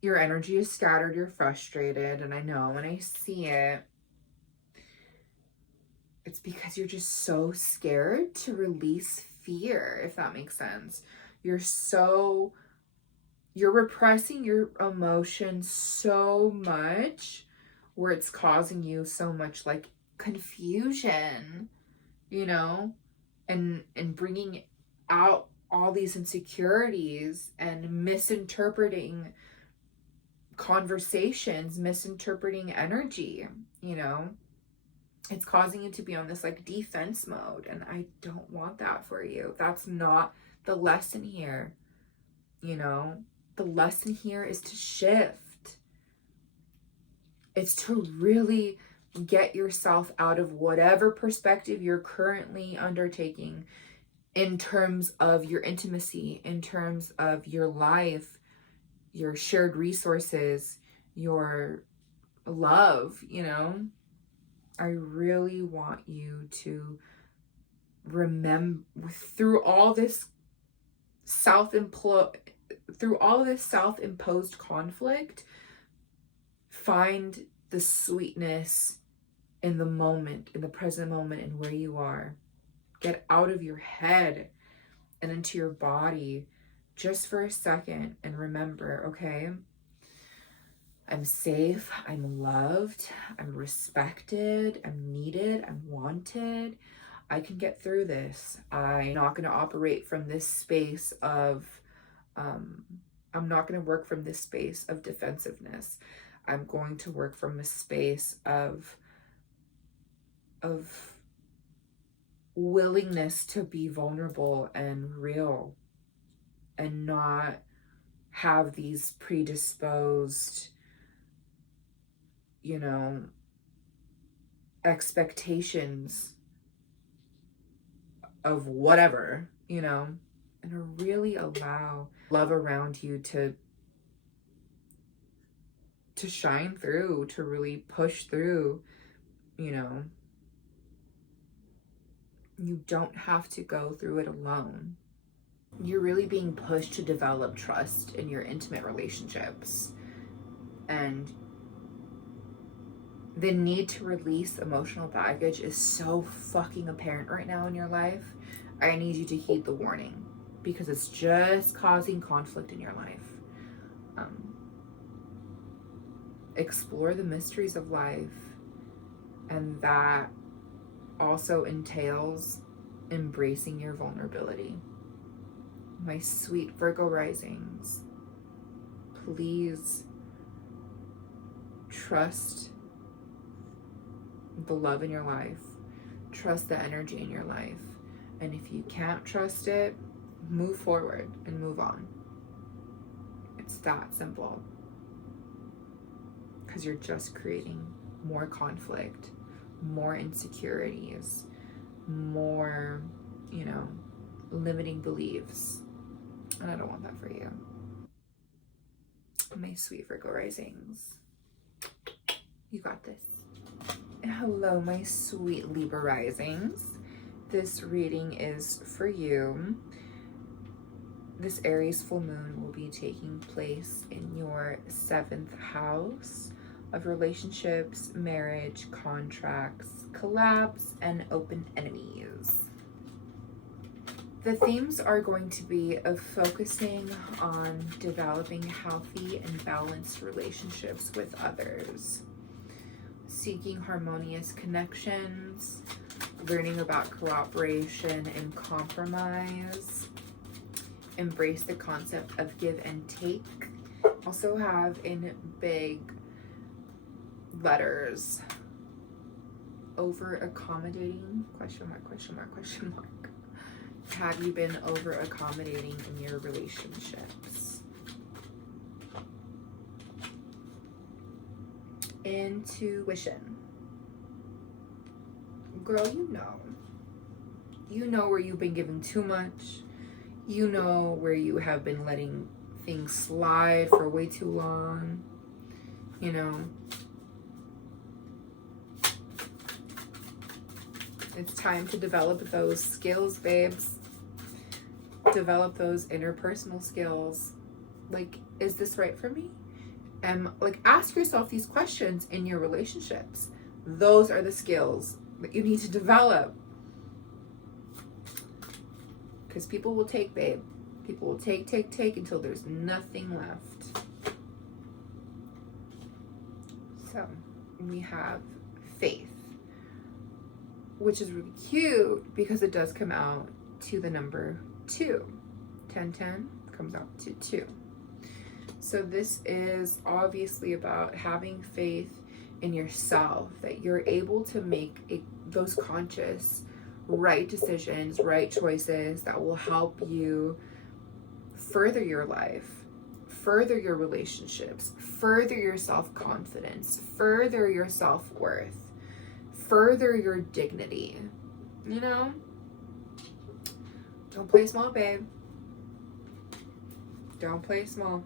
Your energy is scattered, you're frustrated, and I know when I see it, it's because you're just so scared to release fear, if that makes sense. You're repressing your emotions so much where it's causing you so much like confusion, you know, and bringing out all these insecurities and misinterpreting conversations, misinterpreting energy, you know. It's causing you to be on this like defense mode, and I don't want that for you. That's not the lesson here, you know. The lesson here is to shift. It's to really get yourself out of whatever perspective you're currently undertaking in terms of your intimacy, in terms of your life, your shared resources, your love, you know. I really want you to remember through all this self-imposed conflict, find the sweetness in the moment, in the present moment, and where you are. Get out of your head and into your body just for a second and remember, okay, I'm safe, I'm loved, I'm respected, I'm needed, I'm wanted. I can get through this. I'm not going to operate from this space of, I'm not going to work from this space of defensiveness. I'm going to work from a space of willingness to be vulnerable and real and not have these predisposed, you know, expectations of whatever, you know, and really allow love around you to shine through, to really push through, you know. You don't have to go through it alone. You're really being pushed to develop trust in your intimate relationships. And the need to release emotional baggage is so fucking apparent right now in your life. I need you to heed the warning because it's just causing conflict in your life. Explore the mysteries of life, and that also entails embracing your vulnerability. My sweet Virgo Risings, please trust the love in your life. Trust the energy in your life. And if you can't trust it, move forward and move on. It's that simple. Because you're just creating more conflict, more insecurities, more, you know, limiting beliefs. And I don't want that for you. My sweet Virgo Risings, you got this. Hello, my sweet Libra Risings. This reading is for you. This Aries Full Moon will be taking place in your 7th house of relationships, marriage, contracts, collabs, and open enemies. The themes are going to be of focusing on developing healthy and balanced relationships with others, seeking harmonious connections, learning about cooperation and compromise, embrace the concept of give and take. Also have in big letters, over accommodating, question mark, question mark, question mark. Have you been over accommodating in your relationships? Intuition. Girl, you know where you've been giving too much. You know where you have been letting things slide for way too long. You know, it's time to develop those skills, babes. Develop those interpersonal skills. Like, is this right for me? And like, ask yourself these questions in your relationships. Those are the skills that you need to develop. Because people will take, babe. People will take until there's nothing left. So we have faith, which is really cute because it does come out to the number 2. 1010 comes out to 2. So this is obviously about having faith in yourself, that you're able to make those conscious, right decisions, right choices that will help you further your life, further your relationships, further your self-confidence, further your self-worth, further your dignity. You know? Don't play small, babe. Don't play small.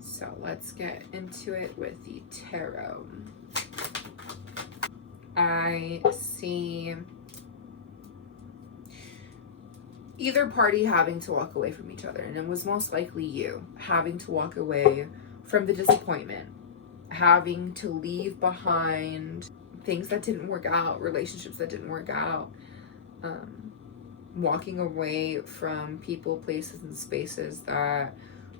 So let's get into it with the tarot. I see either party having to walk away from each other, and it was most likely you having to walk away from the disappointment, having to leave behind things that didn't work out, relationships that didn't work out, walking away from people, places, and spaces that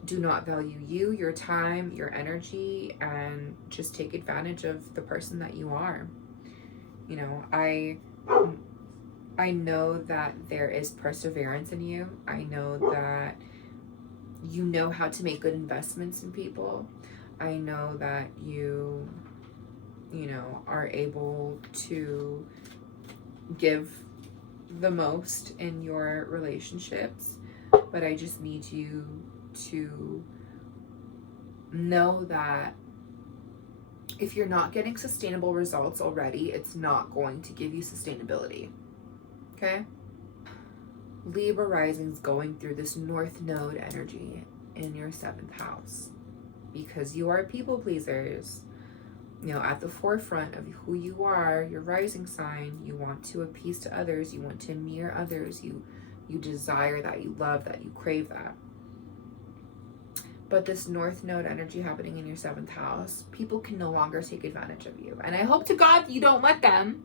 do not value you, your time, your energy, and just take advantage of the person that you are. You know, I know that there is perseverance in you. I know that you know how to make good investments in people. I know that you know, are able to give the most in your relationships, but I just need you to know that if you're not getting sustainable results already, it's not going to give you sustainability. Okay? Libra Rising is going through this North Node energy in your 7th house because you are people pleasers. You know, at the forefront of who you are, your rising sign, you want to appease to others, you want to mirror others, you desire that, you love that, you crave that. But this North Node energy happening in your 7th house, people can no longer take advantage of you. And I hope to God you don't let them.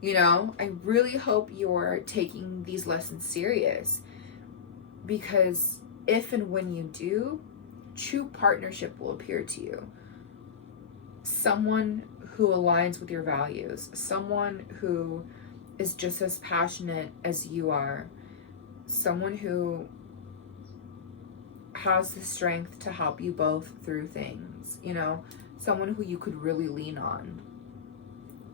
You know, I really hope you're taking these lessons serious, because if and when you do, true partnership will appear to you. Someone who aligns with your values, someone who is just as passionate as you are, someone who has the strength to help you both through things, you know, someone who you could really lean on,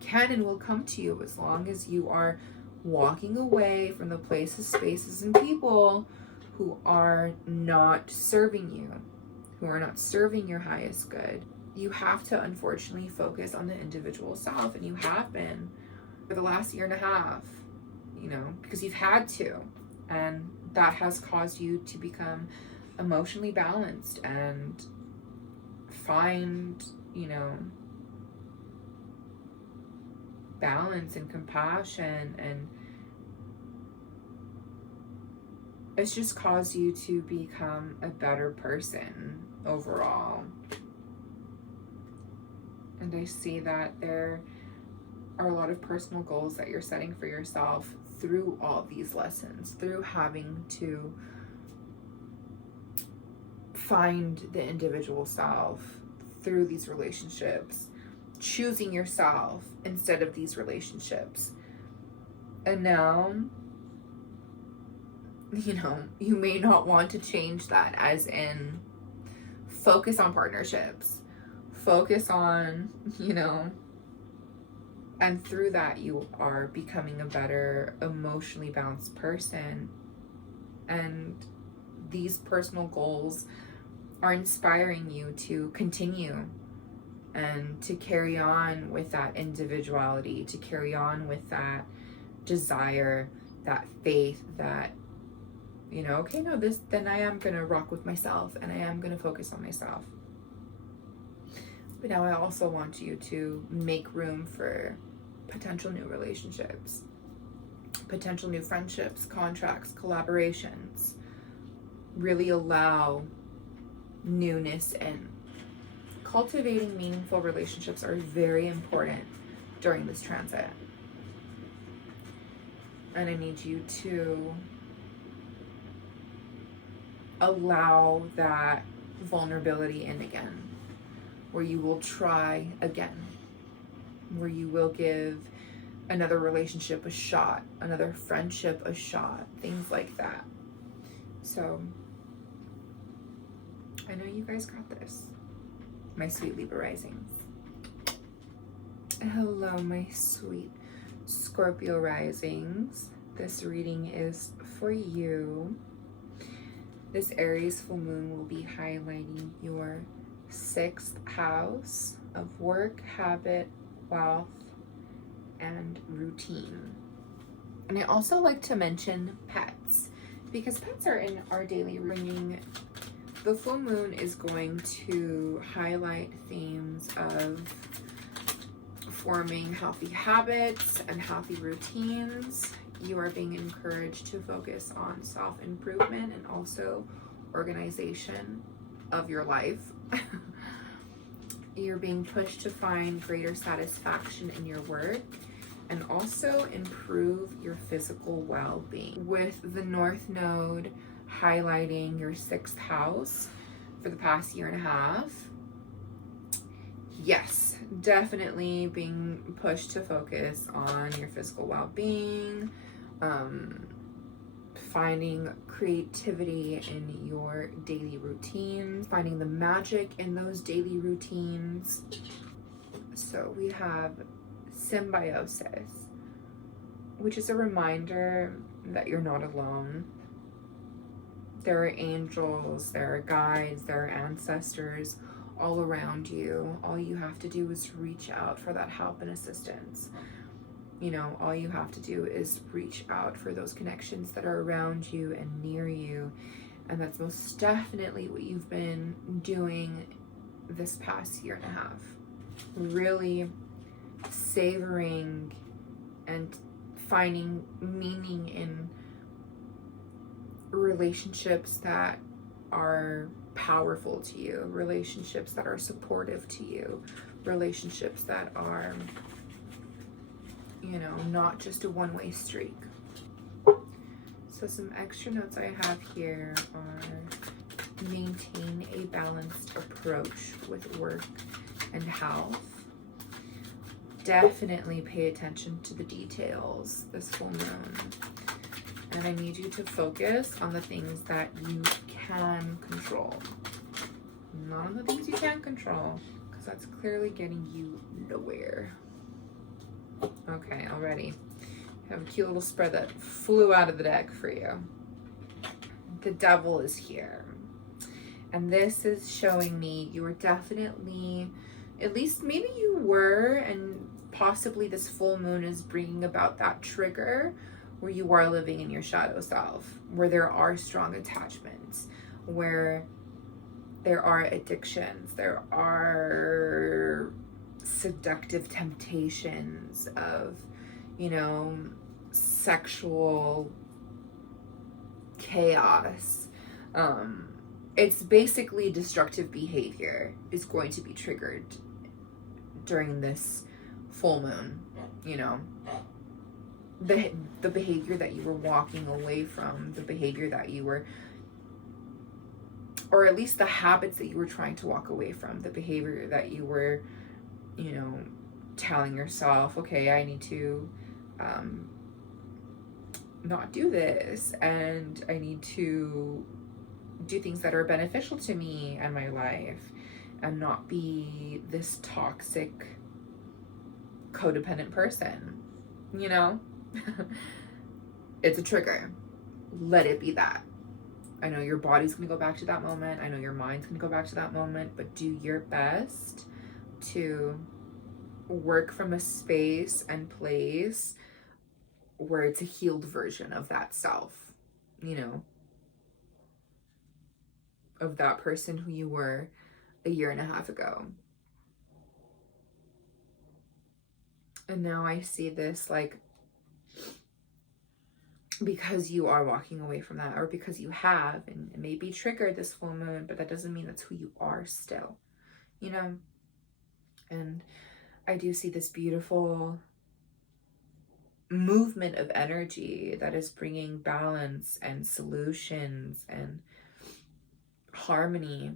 can and will come to you as long as you are walking away from the places, spaces, and people who are not serving you, who are not serving your highest good. You have to unfortunately focus on the individual self, and you have been for the last 1.5 years, you know, because you've had to, and that has caused you to become emotionally balanced and find, you know, balance and compassion, and it's just caused you to become a better person overall. And I see that there are a lot of personal goals that you're setting for yourself through all these lessons, through having to find the individual self through these relationships, choosing yourself instead of these relationships. And now, you know, you may not want to change that, as in focus on partnerships, focus on, you know, and through that you are becoming a better emotionally balanced person. And these personal goals are inspiring you to continue and to carry on with that individuality, to carry on with that desire, that faith, that, you know, okay, no, this, then I am gonna rock with myself and I am gonna focus on myself. But now I also want you to make room for potential new relationships, potential new friendships, contracts, collaborations. Really allow newness in. Cultivating meaningful relationships are very important during this transit. And I need you to allow that vulnerability in again, where you will try again, where you will give another relationship a shot, another friendship a shot, things like that. So I know you guys got this, my sweet Libra Risings. Hello, my sweet Scorpio Risings. This reading is for you. This Aries Full Moon will be highlighting your 6th house of work, habit, wealth, and routine. And I also like to mention pets, because pets are in our daily routine. The full moon is going to highlight themes of forming healthy habits and healthy routines. You are being encouraged to focus on self-improvement and also organization of your life. You're being pushed to find greater satisfaction in your work and also improve your physical well-being. With the North Node highlighting your 6th house for the past year and a half, yes, definitely being pushed to focus on your physical well-being, finding creativity in your daily routines, finding the magic in those daily routines. So we have symbiosis, which is a reminder that you're not alone. There are angels, there are guides, there are ancestors all around you. All you have to do is reach out for that help and assistance. You know, all you have to do is reach out for those connections that are around you and near you. And that's most definitely what you've been doing this past year and a half. Really savoring and finding meaning in relationships that are powerful to you, relationships that are supportive to you, relationships that are, you know, not just a one-way streak. So some extra notes I have here are maintain a balanced approach with work and health. Definitely pay attention to the details this full moon. And I need you to focus on the things that you can control. Not on the things you can't control, because that's clearly getting you nowhere. Okay, already. I have a cute little spread that flew out of the deck for you. The Devil is here. And this is showing me you are definitely, at least maybe you were, and possibly this full moon is bringing about that trigger where you are living in your shadow self, where there are strong attachments, where there are addictions, there are seductive temptations of, you know, sexual chaos. It's basically destructive behavior is going to be triggered during this full moon, you know. the behavior that you were walking away from, the behavior that you were, or at least the habits that you were trying to walk away from, the behavior that you were, you know, telling yourself, okay, I need to not do this, and I need to do things that are beneficial to me and my life, and not be this toxic, codependent person, you know? It's a trigger. Let it be that. I know your body's gonna go back to that moment. I know your mind's gonna go back to that moment, but do your best to work from a space and place where it's a healed version of that self, you know, of that person who you were a year and a half ago. And now I see this, like, because you are walking away from that, or because you have, and it may be triggered this full moon, but that doesn't mean that's who you are still, you know? And I do see this beautiful movement of energy that is bringing balance and solutions and harmony,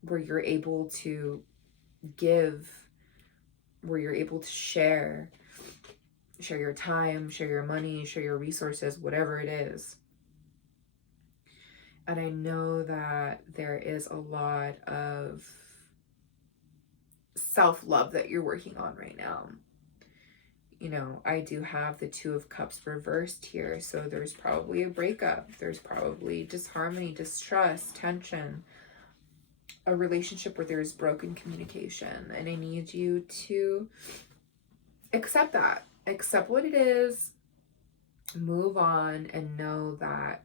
where you're able to give, where you're able to share your time, share your money, share your resources, whatever it is. And I know that there is a lot of self-love that you're working on right now. You know, I do have the Two of Cups reversed here, so there's probably a breakup, there's probably disharmony, distrust, tension, a relationship where there's broken communication, and I need you to accept that. Accept what it is, move on, and know that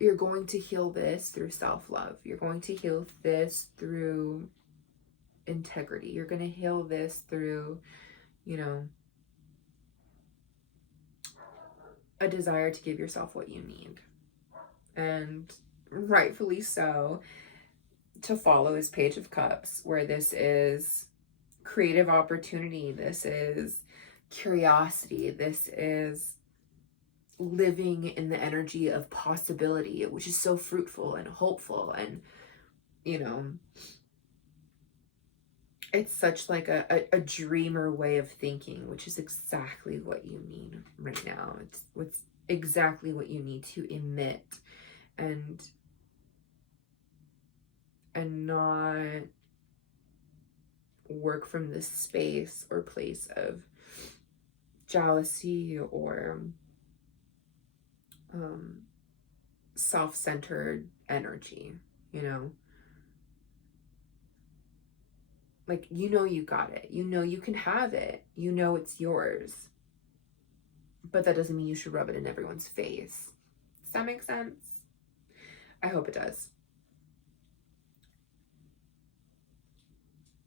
you're going to heal this through self-love. You're going to heal this through integrity. You're going to heal this through, you know, a desire to give yourself what you need. And rightfully so, to follow this Page of Cups, where this is creative opportunity, this is curiosity, this is living in the energy of possibility, which is so fruitful and hopeful, and, you know, it's such like a dreamer way of thinking, which is exactly what you need right now. It's what's exactly what you need to emit, and not work from this space or place of jealousy or self-centered energy, you know? Like, you know you got it. You know you can have it. You know it's yours. But that doesn't mean you should rub it in everyone's face. Does that make sense? I hope it does.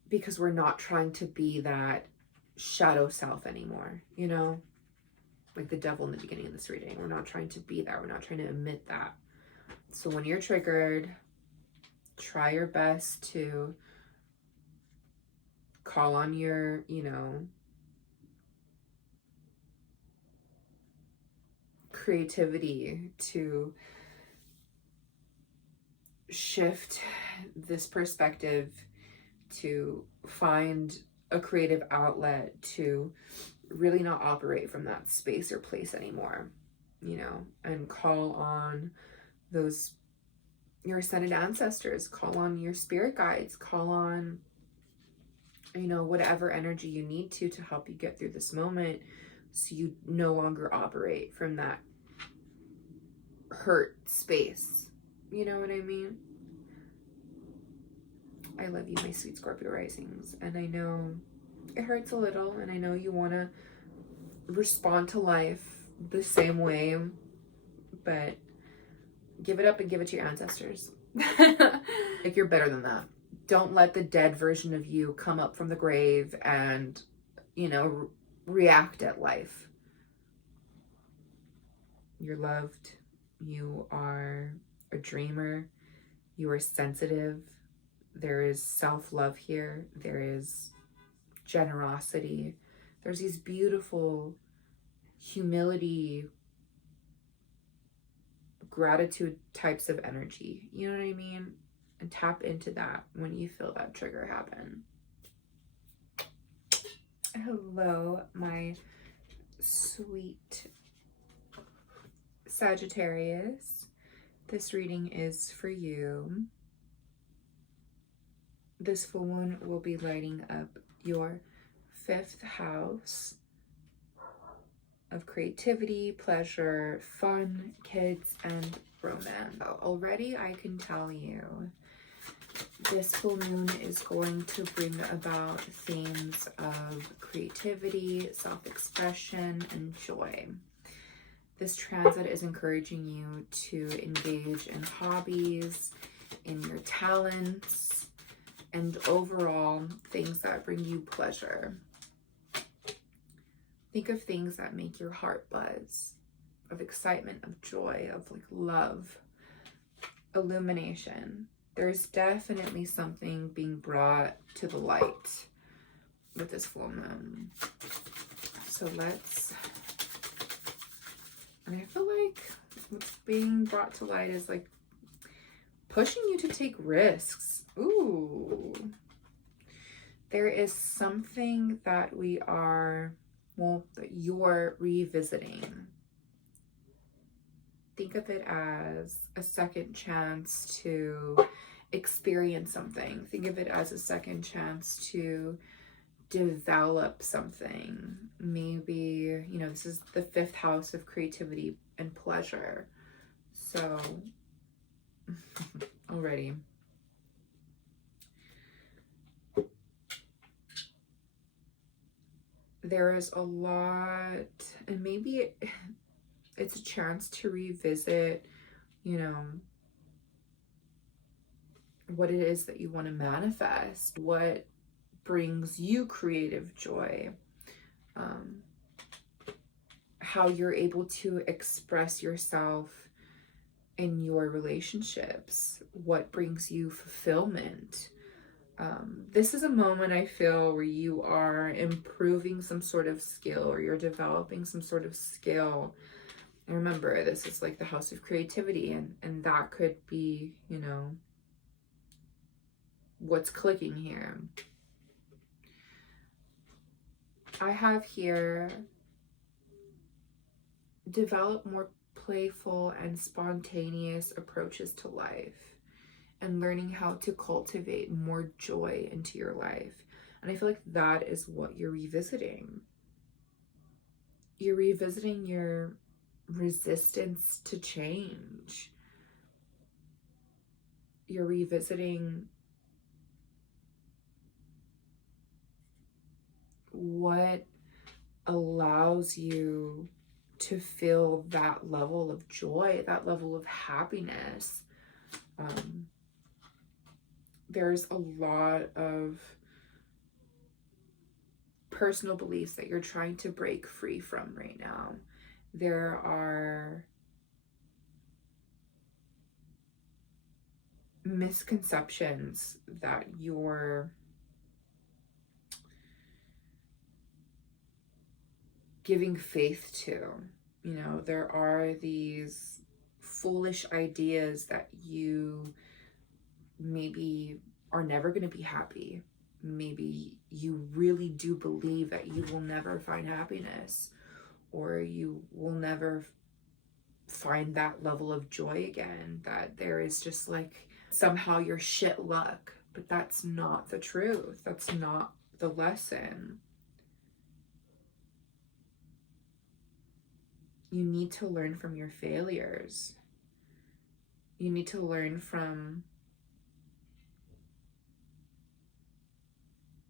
Because we're not trying to be that shadow self anymore, you know? Like the devil in the beginning of this reading. We're not trying to be that. We're not trying to emit that. So when you're triggered, try your best to call on your, you know, creativity to shift this perspective, to find a creative outlet, to really not operate from that space or place anymore, you know, and call on those, your ascended ancestors, call on your spirit guides, call on, you know, whatever energy you need to help you get through this moment, so you no longer operate from that hurt space. You know what I mean? I love you, my sweet Scorpio risings, and I know it hurts a little, and I know you want to respond to life the same way, but give it up and give it to your ancestors. Like, you're better than that. Don't let the dead version of you come up from the grave and, you know, react at life. You're loved. You are a dreamer. You are sensitive. There is self-love here. There is generosity. There's these beautiful humility, gratitude types of energy. You know what I mean? And tap into that when you feel that trigger happen. Hello, my sweet Sagittarius. This reading is for you. This full moon will be lighting up your 5th house of creativity, pleasure, fun, kids, and romance. Already I can tell you this full moon is going to bring about themes of creativity, self-expression, and joy. This transit is encouraging you to engage in hobbies, in your talents, and overall things that bring you pleasure. Think of things that make your heart buzz, of excitement, of joy, of like love, illumination. There's definitely something being brought to the light with this full moon. So and I feel like what's being brought to light is like pushing you to take risks. Ooh. There is something that that you're revisiting. Think of it as a second chance to experience something. Think of it as a second chance to develop something. Maybe, you know, this is the 5th house of creativity and pleasure. So, already. There is a lot, and maybe it's a chance to revisit, you know, what it is that you want to manifest, what brings you creative joy, how you're able to express yourself in your relationships, what brings you fulfillment. This is a moment I feel where you are improving some sort of skill, or you're developing some sort of skill. And remember, this is like the house of creativity, and that could be, you know, what's clicking here. I have here, develop more playful and spontaneous approaches to life, and learning how to cultivate more joy into your life. And I feel like that is what you're revisiting. You're revisiting your resistance to change. You're revisiting what allows you to feel that level of joy, that level of happiness. There's a lot of personal beliefs that you're trying to break free from right now. There are misconceptions that you're giving faith to. You know, there are these foolish ideas that you maybe are never going to be happy. Maybe you really do believe that you will never find happiness, or you will never find that level of joy again, that there is just like somehow you're shit luck. But that's not the truth. That's not the lesson. You need to learn from your failures. You need to learn from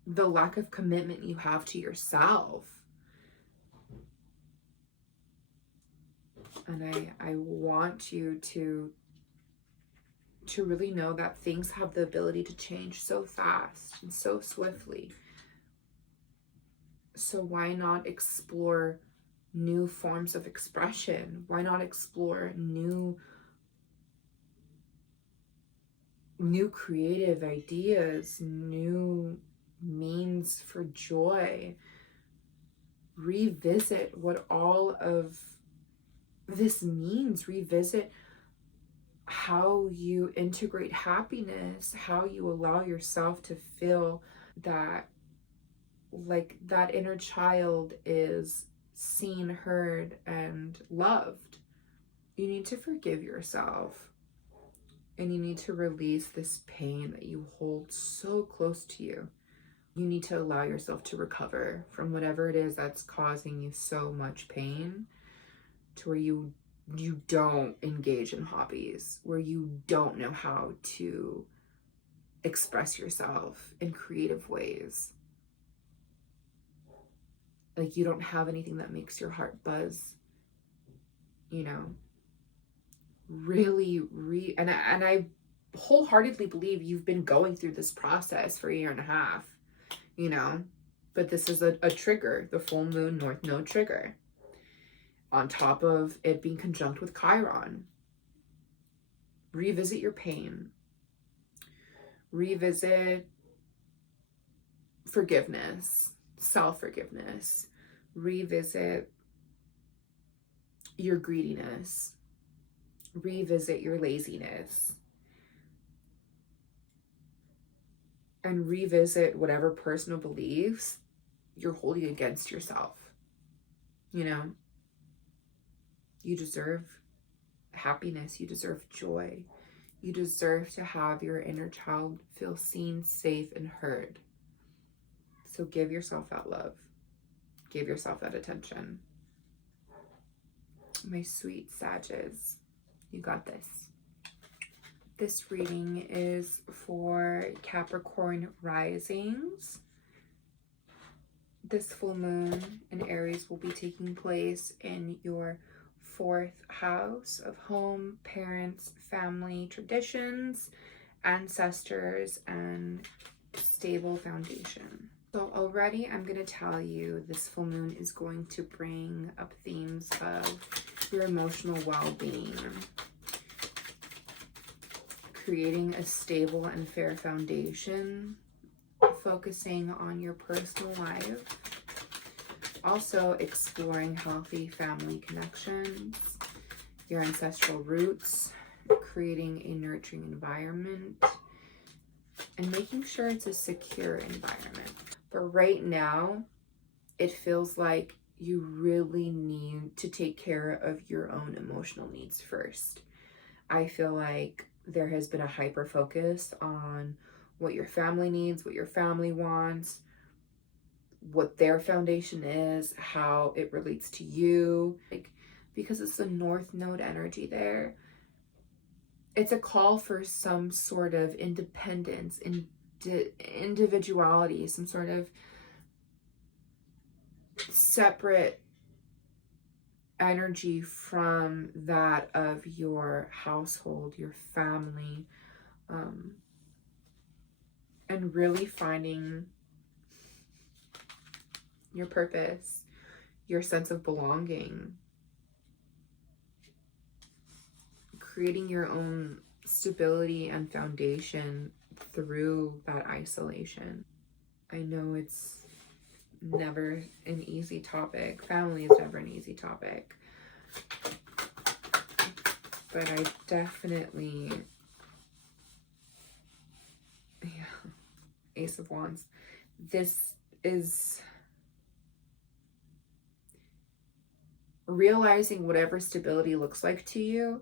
the lack of commitment you have to yourself. And I want you to really know that things have the ability to change so fast and so swiftly. So why not explore new forms of expression? Why not explore new creative ideas, new means for joy? revisit what all of this means. Revisit how you integrate happiness, how you allow yourself to feel that, like, that inner child is seen, heard, and loved. You need to forgive yourself, and you need to release this pain that you hold so close to you. You need to allow yourself to recover from whatever it is that's causing you so much pain, to where you don't engage in hobbies, where you don't know how to express yourself in creative ways. Like, you don't have anything that makes your heart buzz, you know. Really, and I wholeheartedly believe you've been going through this process for a year and a half, you know, but this is a trigger, the full moon north node trigger, on top of it being conjunct with Chiron. Revisit your pain, revisit forgiveness, self-forgiveness, revisit your greediness, revisit your laziness, and revisit whatever personal beliefs you're holding against yourself. You know, you deserve happiness, you deserve joy, you deserve to have your inner child feel seen, safe, and heard. So give yourself that love, give yourself that attention. My sweet Sages, you got this. This reading is for Capricorn Risings. This full moon in Aries will be taking place in your 4th house of home, parents, family, traditions, ancestors, and stable foundation. So already I'm going to tell you this full moon is going to bring up themes of your emotional well-being, creating a stable and fair foundation, focusing on your personal life, also exploring healthy family connections, your ancestral roots, creating a nurturing environment, and making sure it's a secure environment. But right now, it feels like you really need to take care of your own emotional needs first. I feel like there has been a hyper focus on what your family needs, what your family wants, what their foundation is, how it relates to you. Like, because it's the North Node energy there, it's a call for some sort of independence, individuality, some sort of separate energy from that of your household, your family, and really finding your purpose, your sense of belonging, creating your own stability and foundation through that isolation. I know it's never an easy topic. Family is never an easy topic. But I definitely, Ace of Wands. This is realizing whatever stability looks like to you,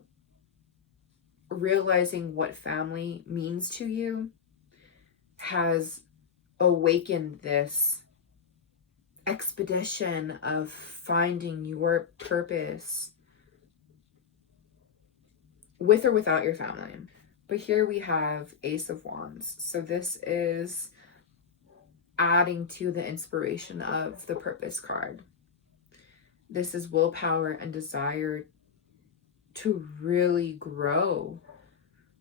realizing what family means to you, has awakened this expedition of finding your purpose with or without your family. But here we have Ace of Wands. So this is adding to the inspiration of the Purpose card. This is willpower and desire to really grow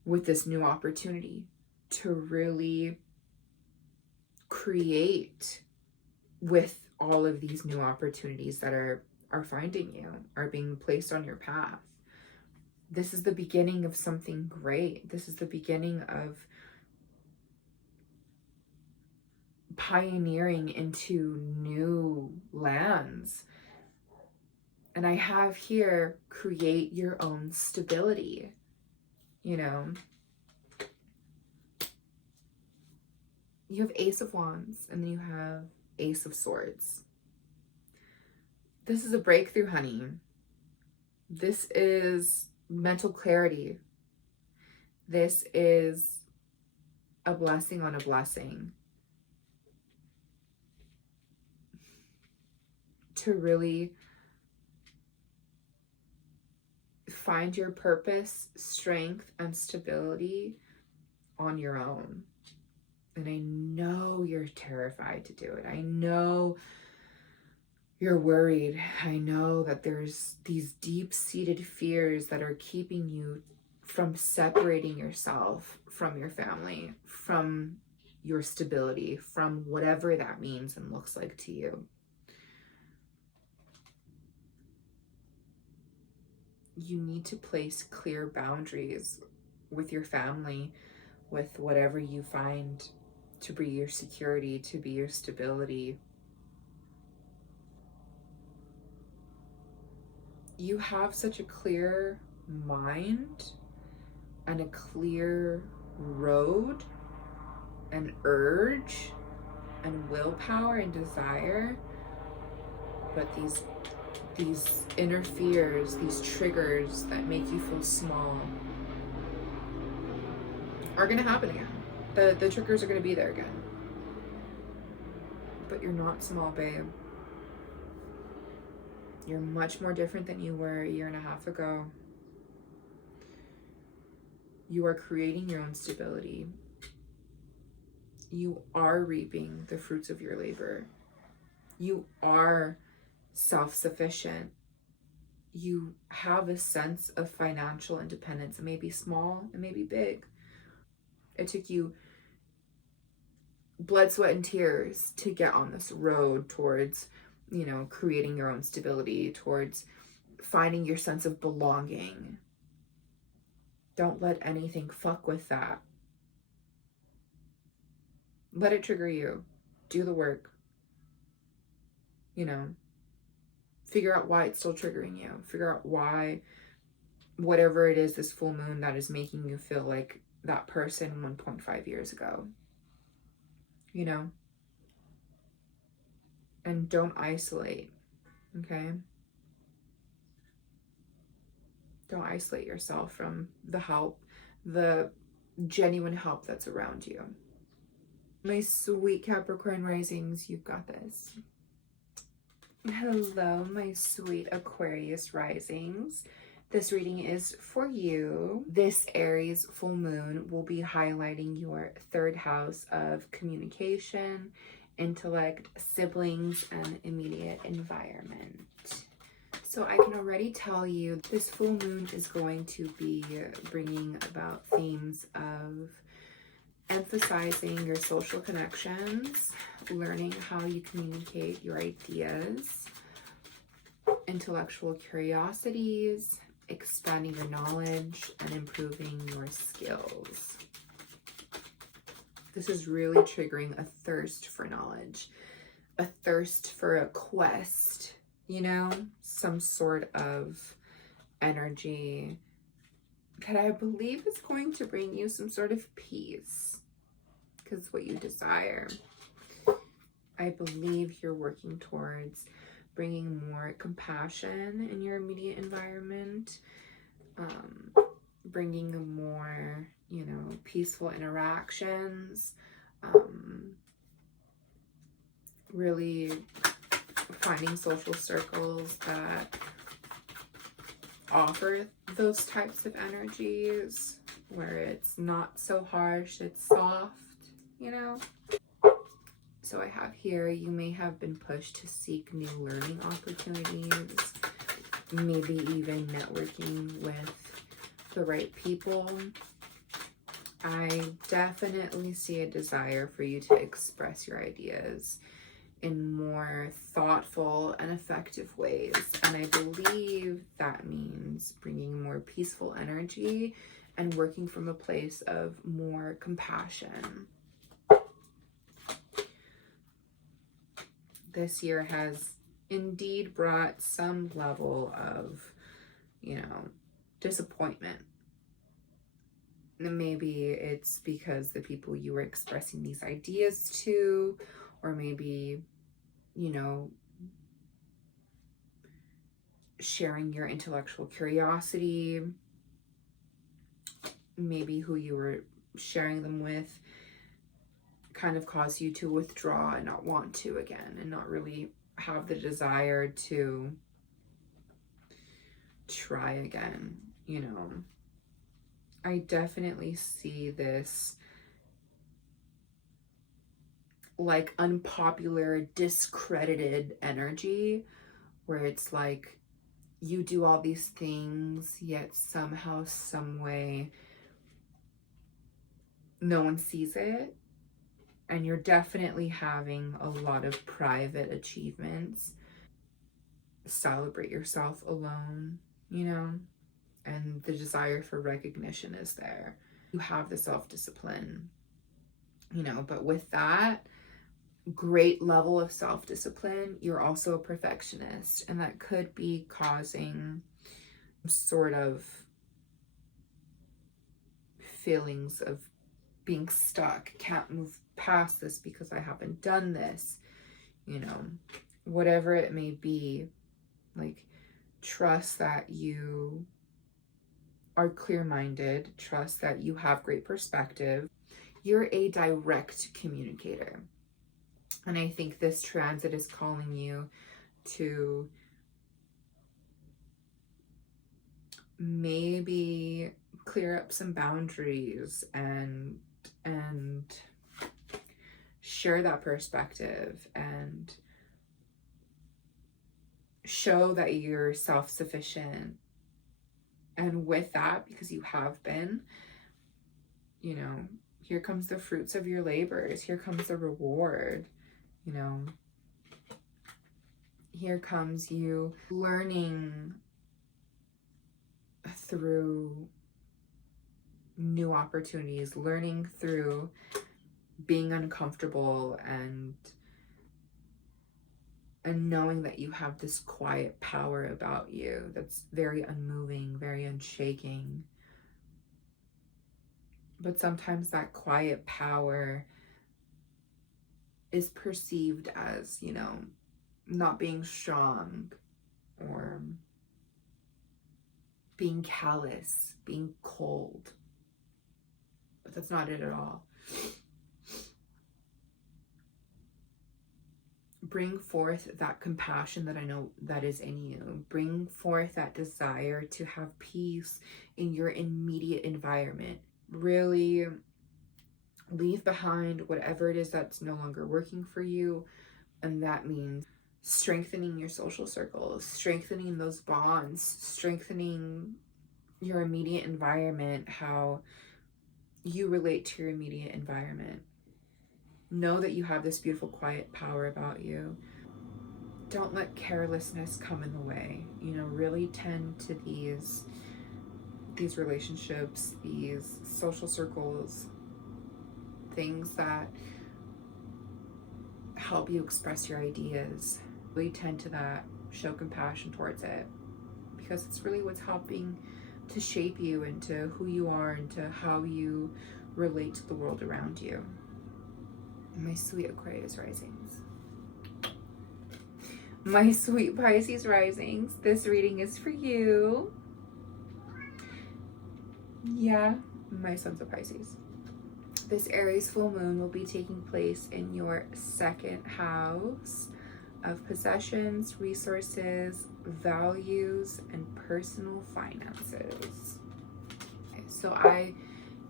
with this new opportunity, to really create with all of these new opportunities that are finding you, are being placed on your path. This is the beginning of something great. This is the beginning of pioneering into new lands. And I have here, create your own stability, you know. You have Ace of Wands, and then you have Ace of Swords. This is a breakthrough, honey. This is mental clarity. This is a blessing on a blessing. To really find your purpose, strength, and stability on your own. And I know you're terrified to do it. I know you're worried. I know that there's these deep-seated fears that are keeping you from separating yourself from your family, from your stability, from whatever that means and looks like to you. You need to place clear boundaries with your family, with whatever you find to be your security, to be your stability. You have such a clear mind and a clear road and urge and willpower and desire, but these inner fears, these triggers that make you feel small are gonna happen again. The triggers are gonna be there again. But you're not small, babe. You're much more different than you were a year and a half ago. You are creating your own stability. You are reaping the fruits of your labor. You are self-sufficient. You have a sense of financial independence. It may be small, it may be big. It took you blood, sweat, and tears to get on this road towards, you know, creating your own stability, towards finding your sense of belonging. Don't let anything fuck with that. Let it trigger you. Do the work. You know, figure out why it's still triggering you. Figure out why, whatever it is, this full moon that is making you feel like that person 1.5 years ago. You know? And don't isolate, okay? Don't isolate yourself from the help, the genuine help that's around you. My sweet Capricorn Risings, you've got this. Hello, my sweet Aquarius Risings. This reading is for you. This Aries full moon will be highlighting your third house of communication, intellect, siblings, and immediate environment. So I can already tell you this full moon is going to be bringing about themes of emphasizing your social connections, learning how you communicate your ideas, intellectual curiosities, expanding your knowledge, and improving your skills. This is really triggering a thirst for knowledge, a thirst for a quest, you know, some sort of energy that I believe is going to bring you some sort of peace, because what you desire. I believe you're working towards bringing more compassion in your immediate environment, bringing more, you know, peaceful interactions, really finding social circles that offer those types of energies, where it's not so harsh, it's soft, you know? So I have here, you may have been pushed to seek new learning opportunities, maybe even networking with the right people. I definitely see a desire for you to express your ideas in more thoughtful and effective ways. And I believe that means bringing more peaceful energy and working from a place of more compassion. This year has indeed brought some level of, you know, disappointment. And maybe it's because the people you were expressing these ideas to, or maybe, you know, sharing your intellectual curiosity, maybe who you were sharing them with kind of caused you to withdraw and not want to again, and not really have the desire to try again, you know. I definitely see this like unpopular, discredited energy where it's like you do all these things, yet somehow, some way, no one sees it. And you're definitely having a lot of private achievements. Celebrate yourself alone, you know, and the desire for recognition is there. You have the self-discipline, you know, but with that great level of self-discipline, you're also a perfectionist, and that could be causing sort of feelings of being stuck. Can't move past this because I haven't done this, you know, whatever it may be. Like, trust that you are clear-minded, trust that you have great perspective. You're a direct communicator. And I think this transit is calling you to maybe clear up some boundaries and share that perspective and show that you're self-sufficient. And with that, because you have been, you know, here comes the fruits of your labors. Here comes the reward, you know. Here comes you learning through new opportunities, learning through being uncomfortable, and knowing that you have this quiet power about you that's very unmoving, very unshaking. But sometimes that quiet power is perceived as, you know, not being strong or being callous, being cold. But that's not it at all. Bring forth that compassion that I know that is in you. Bring forth that desire to have peace in your immediate environment. Really leave behind whatever it is that's no longer working for you. And that means strengthening your social circles, strengthening those bonds, strengthening your immediate environment, how you relate to your immediate environment. Know that you have this beautiful quiet power about you. Don't let carelessness come in the way. You know, really tend to these relationships, these social circles, things that help you express your ideas. Really tend to that. Show compassion towards it, because it's really what's helping to shape you into who you are, into how you relate to the world around you. My sweet Aquarius Risings. My sweet Pisces Risings, this reading is for you. Yeah, my son's a Pisces. This Aries Full Moon will be taking place in your second house of possessions, resources, values, and personal finances. Okay, so I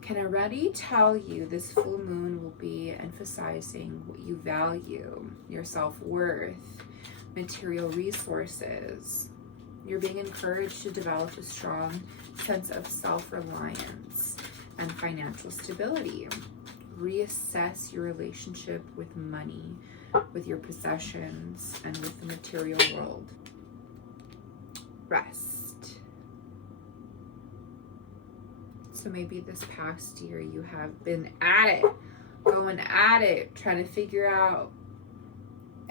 can already tell you this full moon will be emphasizing what you value, your self-worth, material resources. You're being encouraged to develop a strong sense of self-reliance and financial stability. Reassess your relationship with money, with your possessions, and with the material world. Rest. So maybe this past year you have been at it, going at it, trying to figure out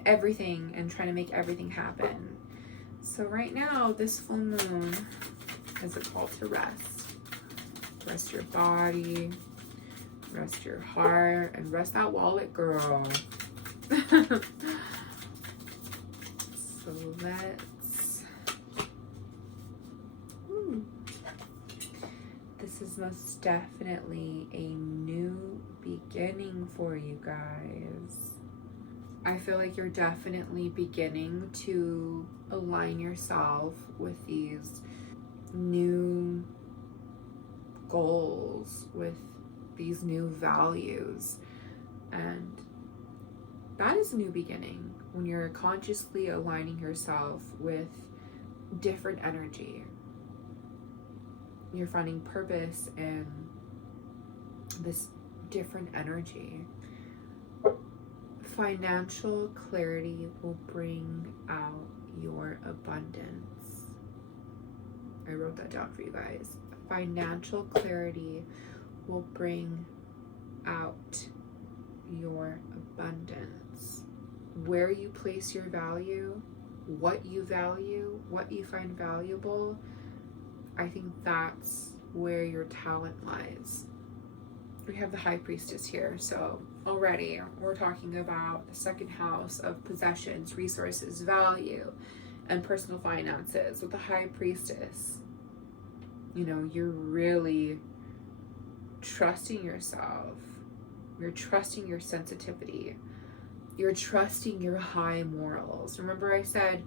everything and trying to make everything happen. So right now, this full moon is a call to rest. Rest your body, rest your heart, and rest that wallet, girl. So let's... This is most definitely a new beginning for you guys. I feel like you're definitely beginning to align yourself with these new goals, with these new values, and that is a new beginning when you're consciously aligning yourself with different energy. You're finding purpose in this different energy. Financial clarity will bring out your abundance. I wrote that down for you guys. Financial clarity will bring out your abundance. Where you place your value, what you find valuable, I think that's where your talent lies. We have the High Priestess here, so already we're talking about the second house of possessions, resources, value, and personal finances. With the High Priestess, you know, you're really trusting yourself. You're trusting your sensitivity. You're trusting your high morals. Remember I said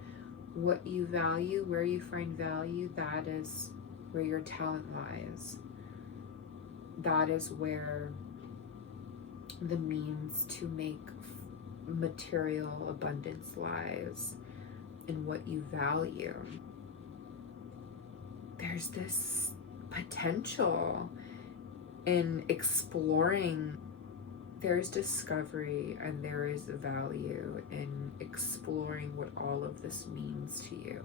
what you value, where you find value, that is where your talent lies. That is where the means to make material abundance lies, in what you value. There's this potential in exploring. There's discovery and there is value in exploring what all of this means to you,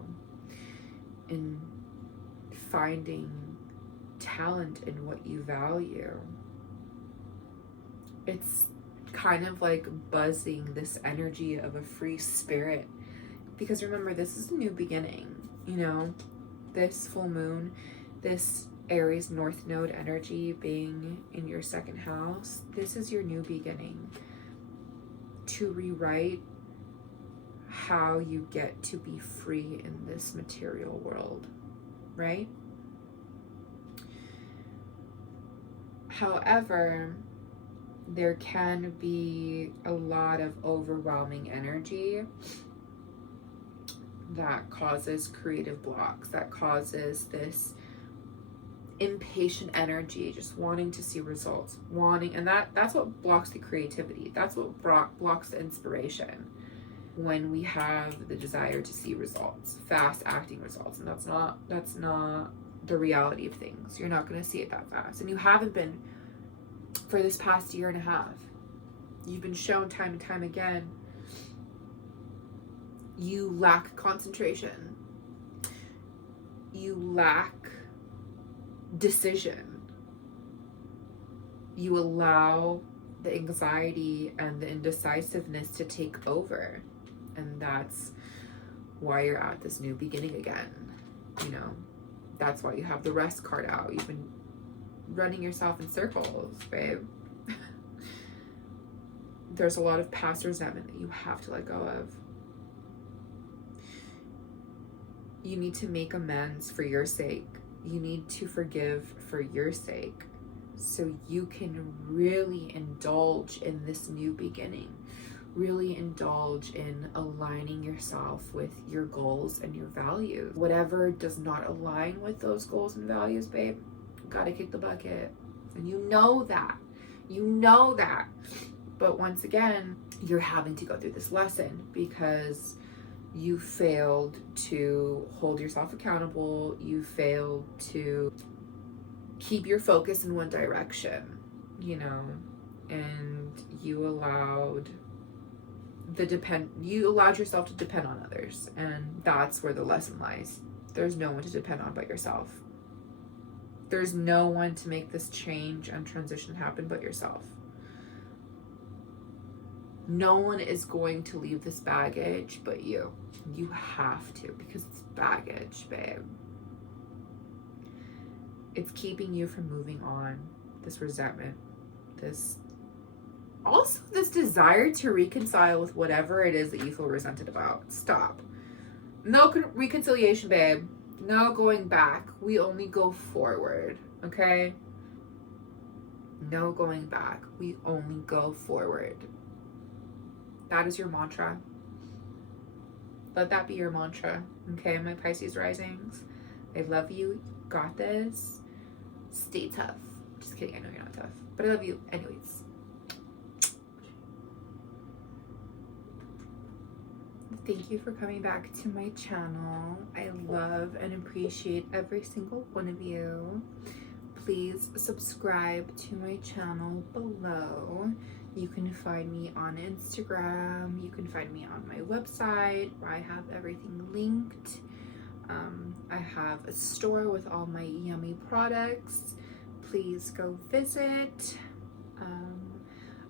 in finding talent in what you value. It's kind of like buzzing this energy of a free spirit, because remember, this is a new beginning. You know, this full moon, this Aries North Node energy being in your second house, this is your new beginning to rewrite how you get to be free in this material world, right? However, there can be a lot of overwhelming energy that causes creative blocks, that causes this impatient energy, just wanting to see results, and that's what blocks the creativity. That's what blocks the inspiration, when we have the desire to see results, fast acting results. And that's not the reality of things. You're not going to see it that fast, and you haven't been for this past year and a half. You've been shown time and time again you lack concentration, you lack decision, you allow the anxiety and the indecisiveness to take over, and that's why you're at this new beginning again. You know, that's why you have the rest card out. You've been running yourself in circles, babe. There's a lot of past resentment that you have to let go of. You need to make amends for your sake. You need to forgive for your sake, so you can really indulge in this new beginning, really indulge in aligning yourself with your goals and your values. Whatever does not align with those goals and values, babe, gotta kick the bucket. And you know that. But once again, you're having to go through this lesson because you failed to hold yourself accountable. You failed to keep your focus in one direction, you know, and you allowed yourself to depend on others. And that's where the lesson lies. There's no one to depend on but yourself. There's no one to make this change and transition happen but yourself. No one is going to leave this baggage but you. You have to, because it's baggage, babe. It's keeping you from moving on. This resentment, this desire to reconcile with whatever it is that you feel resented about. Stop. No reconciliation, babe. No going back. We only go forward, okay? No going back. We only go forward. That is your mantra. Let that be your mantra, okay, my Pisces risings? I love you. Got this. Stay tough. Just kidding. I know you're not tough, but I love you anyways. Thank you for coming back to my channel. I love and appreciate every single one of you. Please subscribe to my channel below. You can find me on Instagram. You can find me on my website where I have everything linked. I have a store with all my yummy products. Please go visit.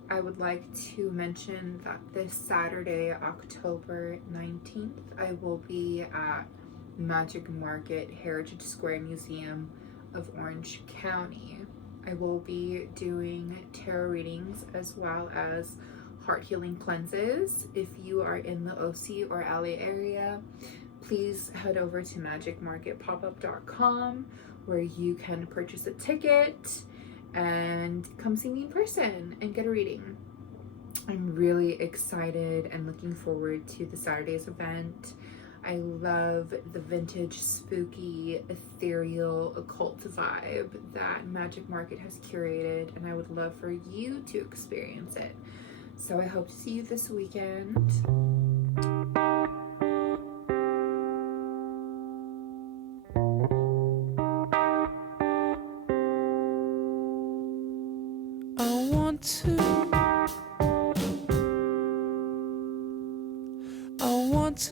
I would like to mention that this Saturday, October 19th, I will be at Magic Market Heritage Square Museum of Orange County. I will be doing tarot readings as well as heart healing cleanses. If you are in the OC or LA area, please head over to magicmarketpopup.com where you can purchase a ticket and come see me in person and get a reading. I'm really excited and looking forward to the Saturday's event. I love the vintage, spooky, ethereal, occult vibe that Magic Market has curated, and I would love for you to experience it. So I hope to see you this weekend. I want to